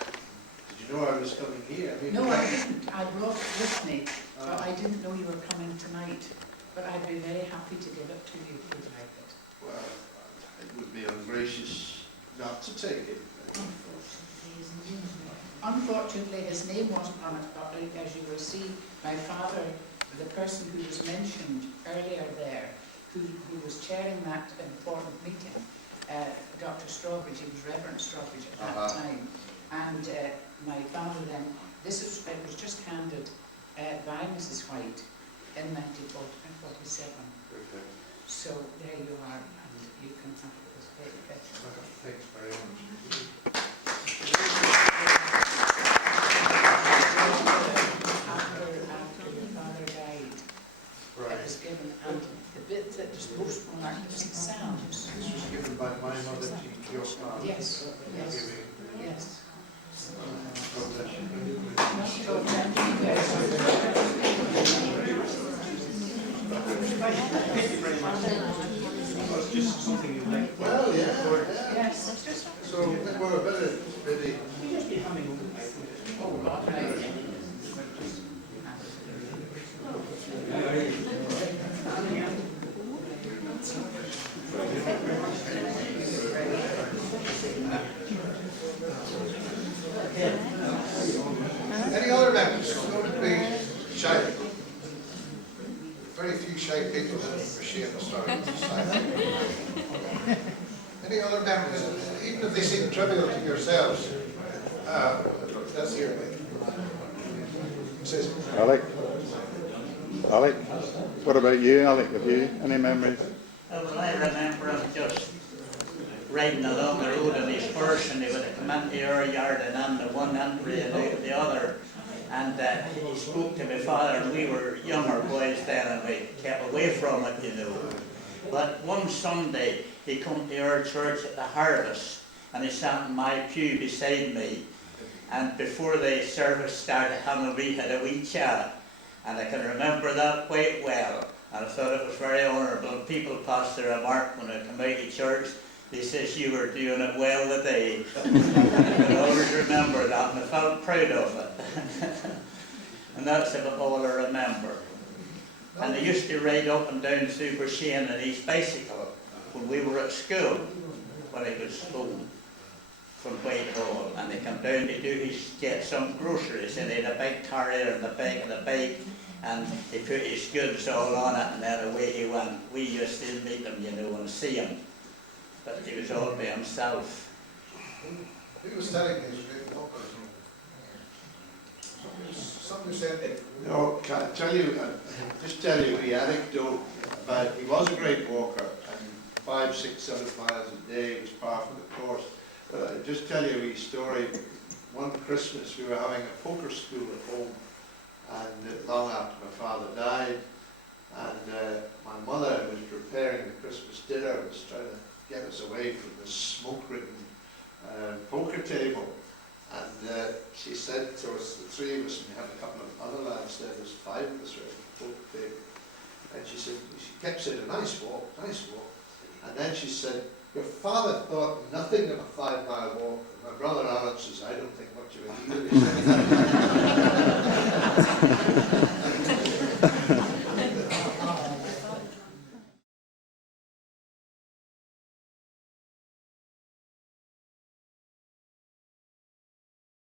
did you know I was coming here? I mean, No, I didn't. I brought it with me, but I didn't know you were coming tonight. But I'd be very happy to give it to you if you'd like it. well, it would be ungracious not to take it. Unfortunately, his name wasn't on it, but as you will see, my father, the person who was mentioned earlier there, who was chairing that important meeting, Dr. Strawbridge, he was Reverend Strawbridge at that time, and my father then, it was just handed by Mrs. White in 1947. Okay. So there you are, and you can have it with great pleasure. Thanks very much. After your father died, it Right. was given, and the bit that was postmarked was the Psalms. This was given by my mother to your father. Yes, yes, Giving. yes. God bless you. So thank you very It's just something you like. Well, yeah. Yes, just So we're a bit busy. Any other members? Don't be shy. Very few shy people in the Historical Society. Any other members? Even if they seem trivial to yourselves. Let's hear it. Says, Alec? Alec? What about you, Alec? Have you any memories? Well, I remember him just riding along the road in his horse, and he would come into our yard and on the one entry and out the other. And he spoke to my father, and we were younger boys then, and we kept away from it, you know. But one Sunday, he come to our church at the harvest, and he sat in my pew beside me. And before the service started, we had a wee chat. And I can remember that quite well. And I thought it was very honourable. People passed the remark when I came out of church. They says, you were doing it well today. I can always remember that, and I felt proud of it. And that's about all I remember. And he used to ride up and down Super Shane on his bicycle when we were at school, when he was home. from Whitehall, and he come down to get some groceries, and he had a big carrier in the back of the bike, and he put his goods all on it, and then away he went. We used to meet him, you know, and see him, but he was all by himself. Who was telling these great walkers? Somebody said it. No, can I tell you, just tell you the anecdote about, he was a great walker, and 5, 6, 7 miles a day was par for the course. But I'll just tell you a story. One Christmas we were having a poker school at home, and long after my father died, and my mother was preparing the Christmas dinner, was trying to get us away from the smoke-ridden poker table. And she said to us, the three of us, and we had a couple of other lads there, there's 5 of us around the poker table. And she said, she kept saying, nice walk, nice walk. And then she said, your father thought nothing of a 5-mile walk. And my brother Alan says, I don't think much of it either.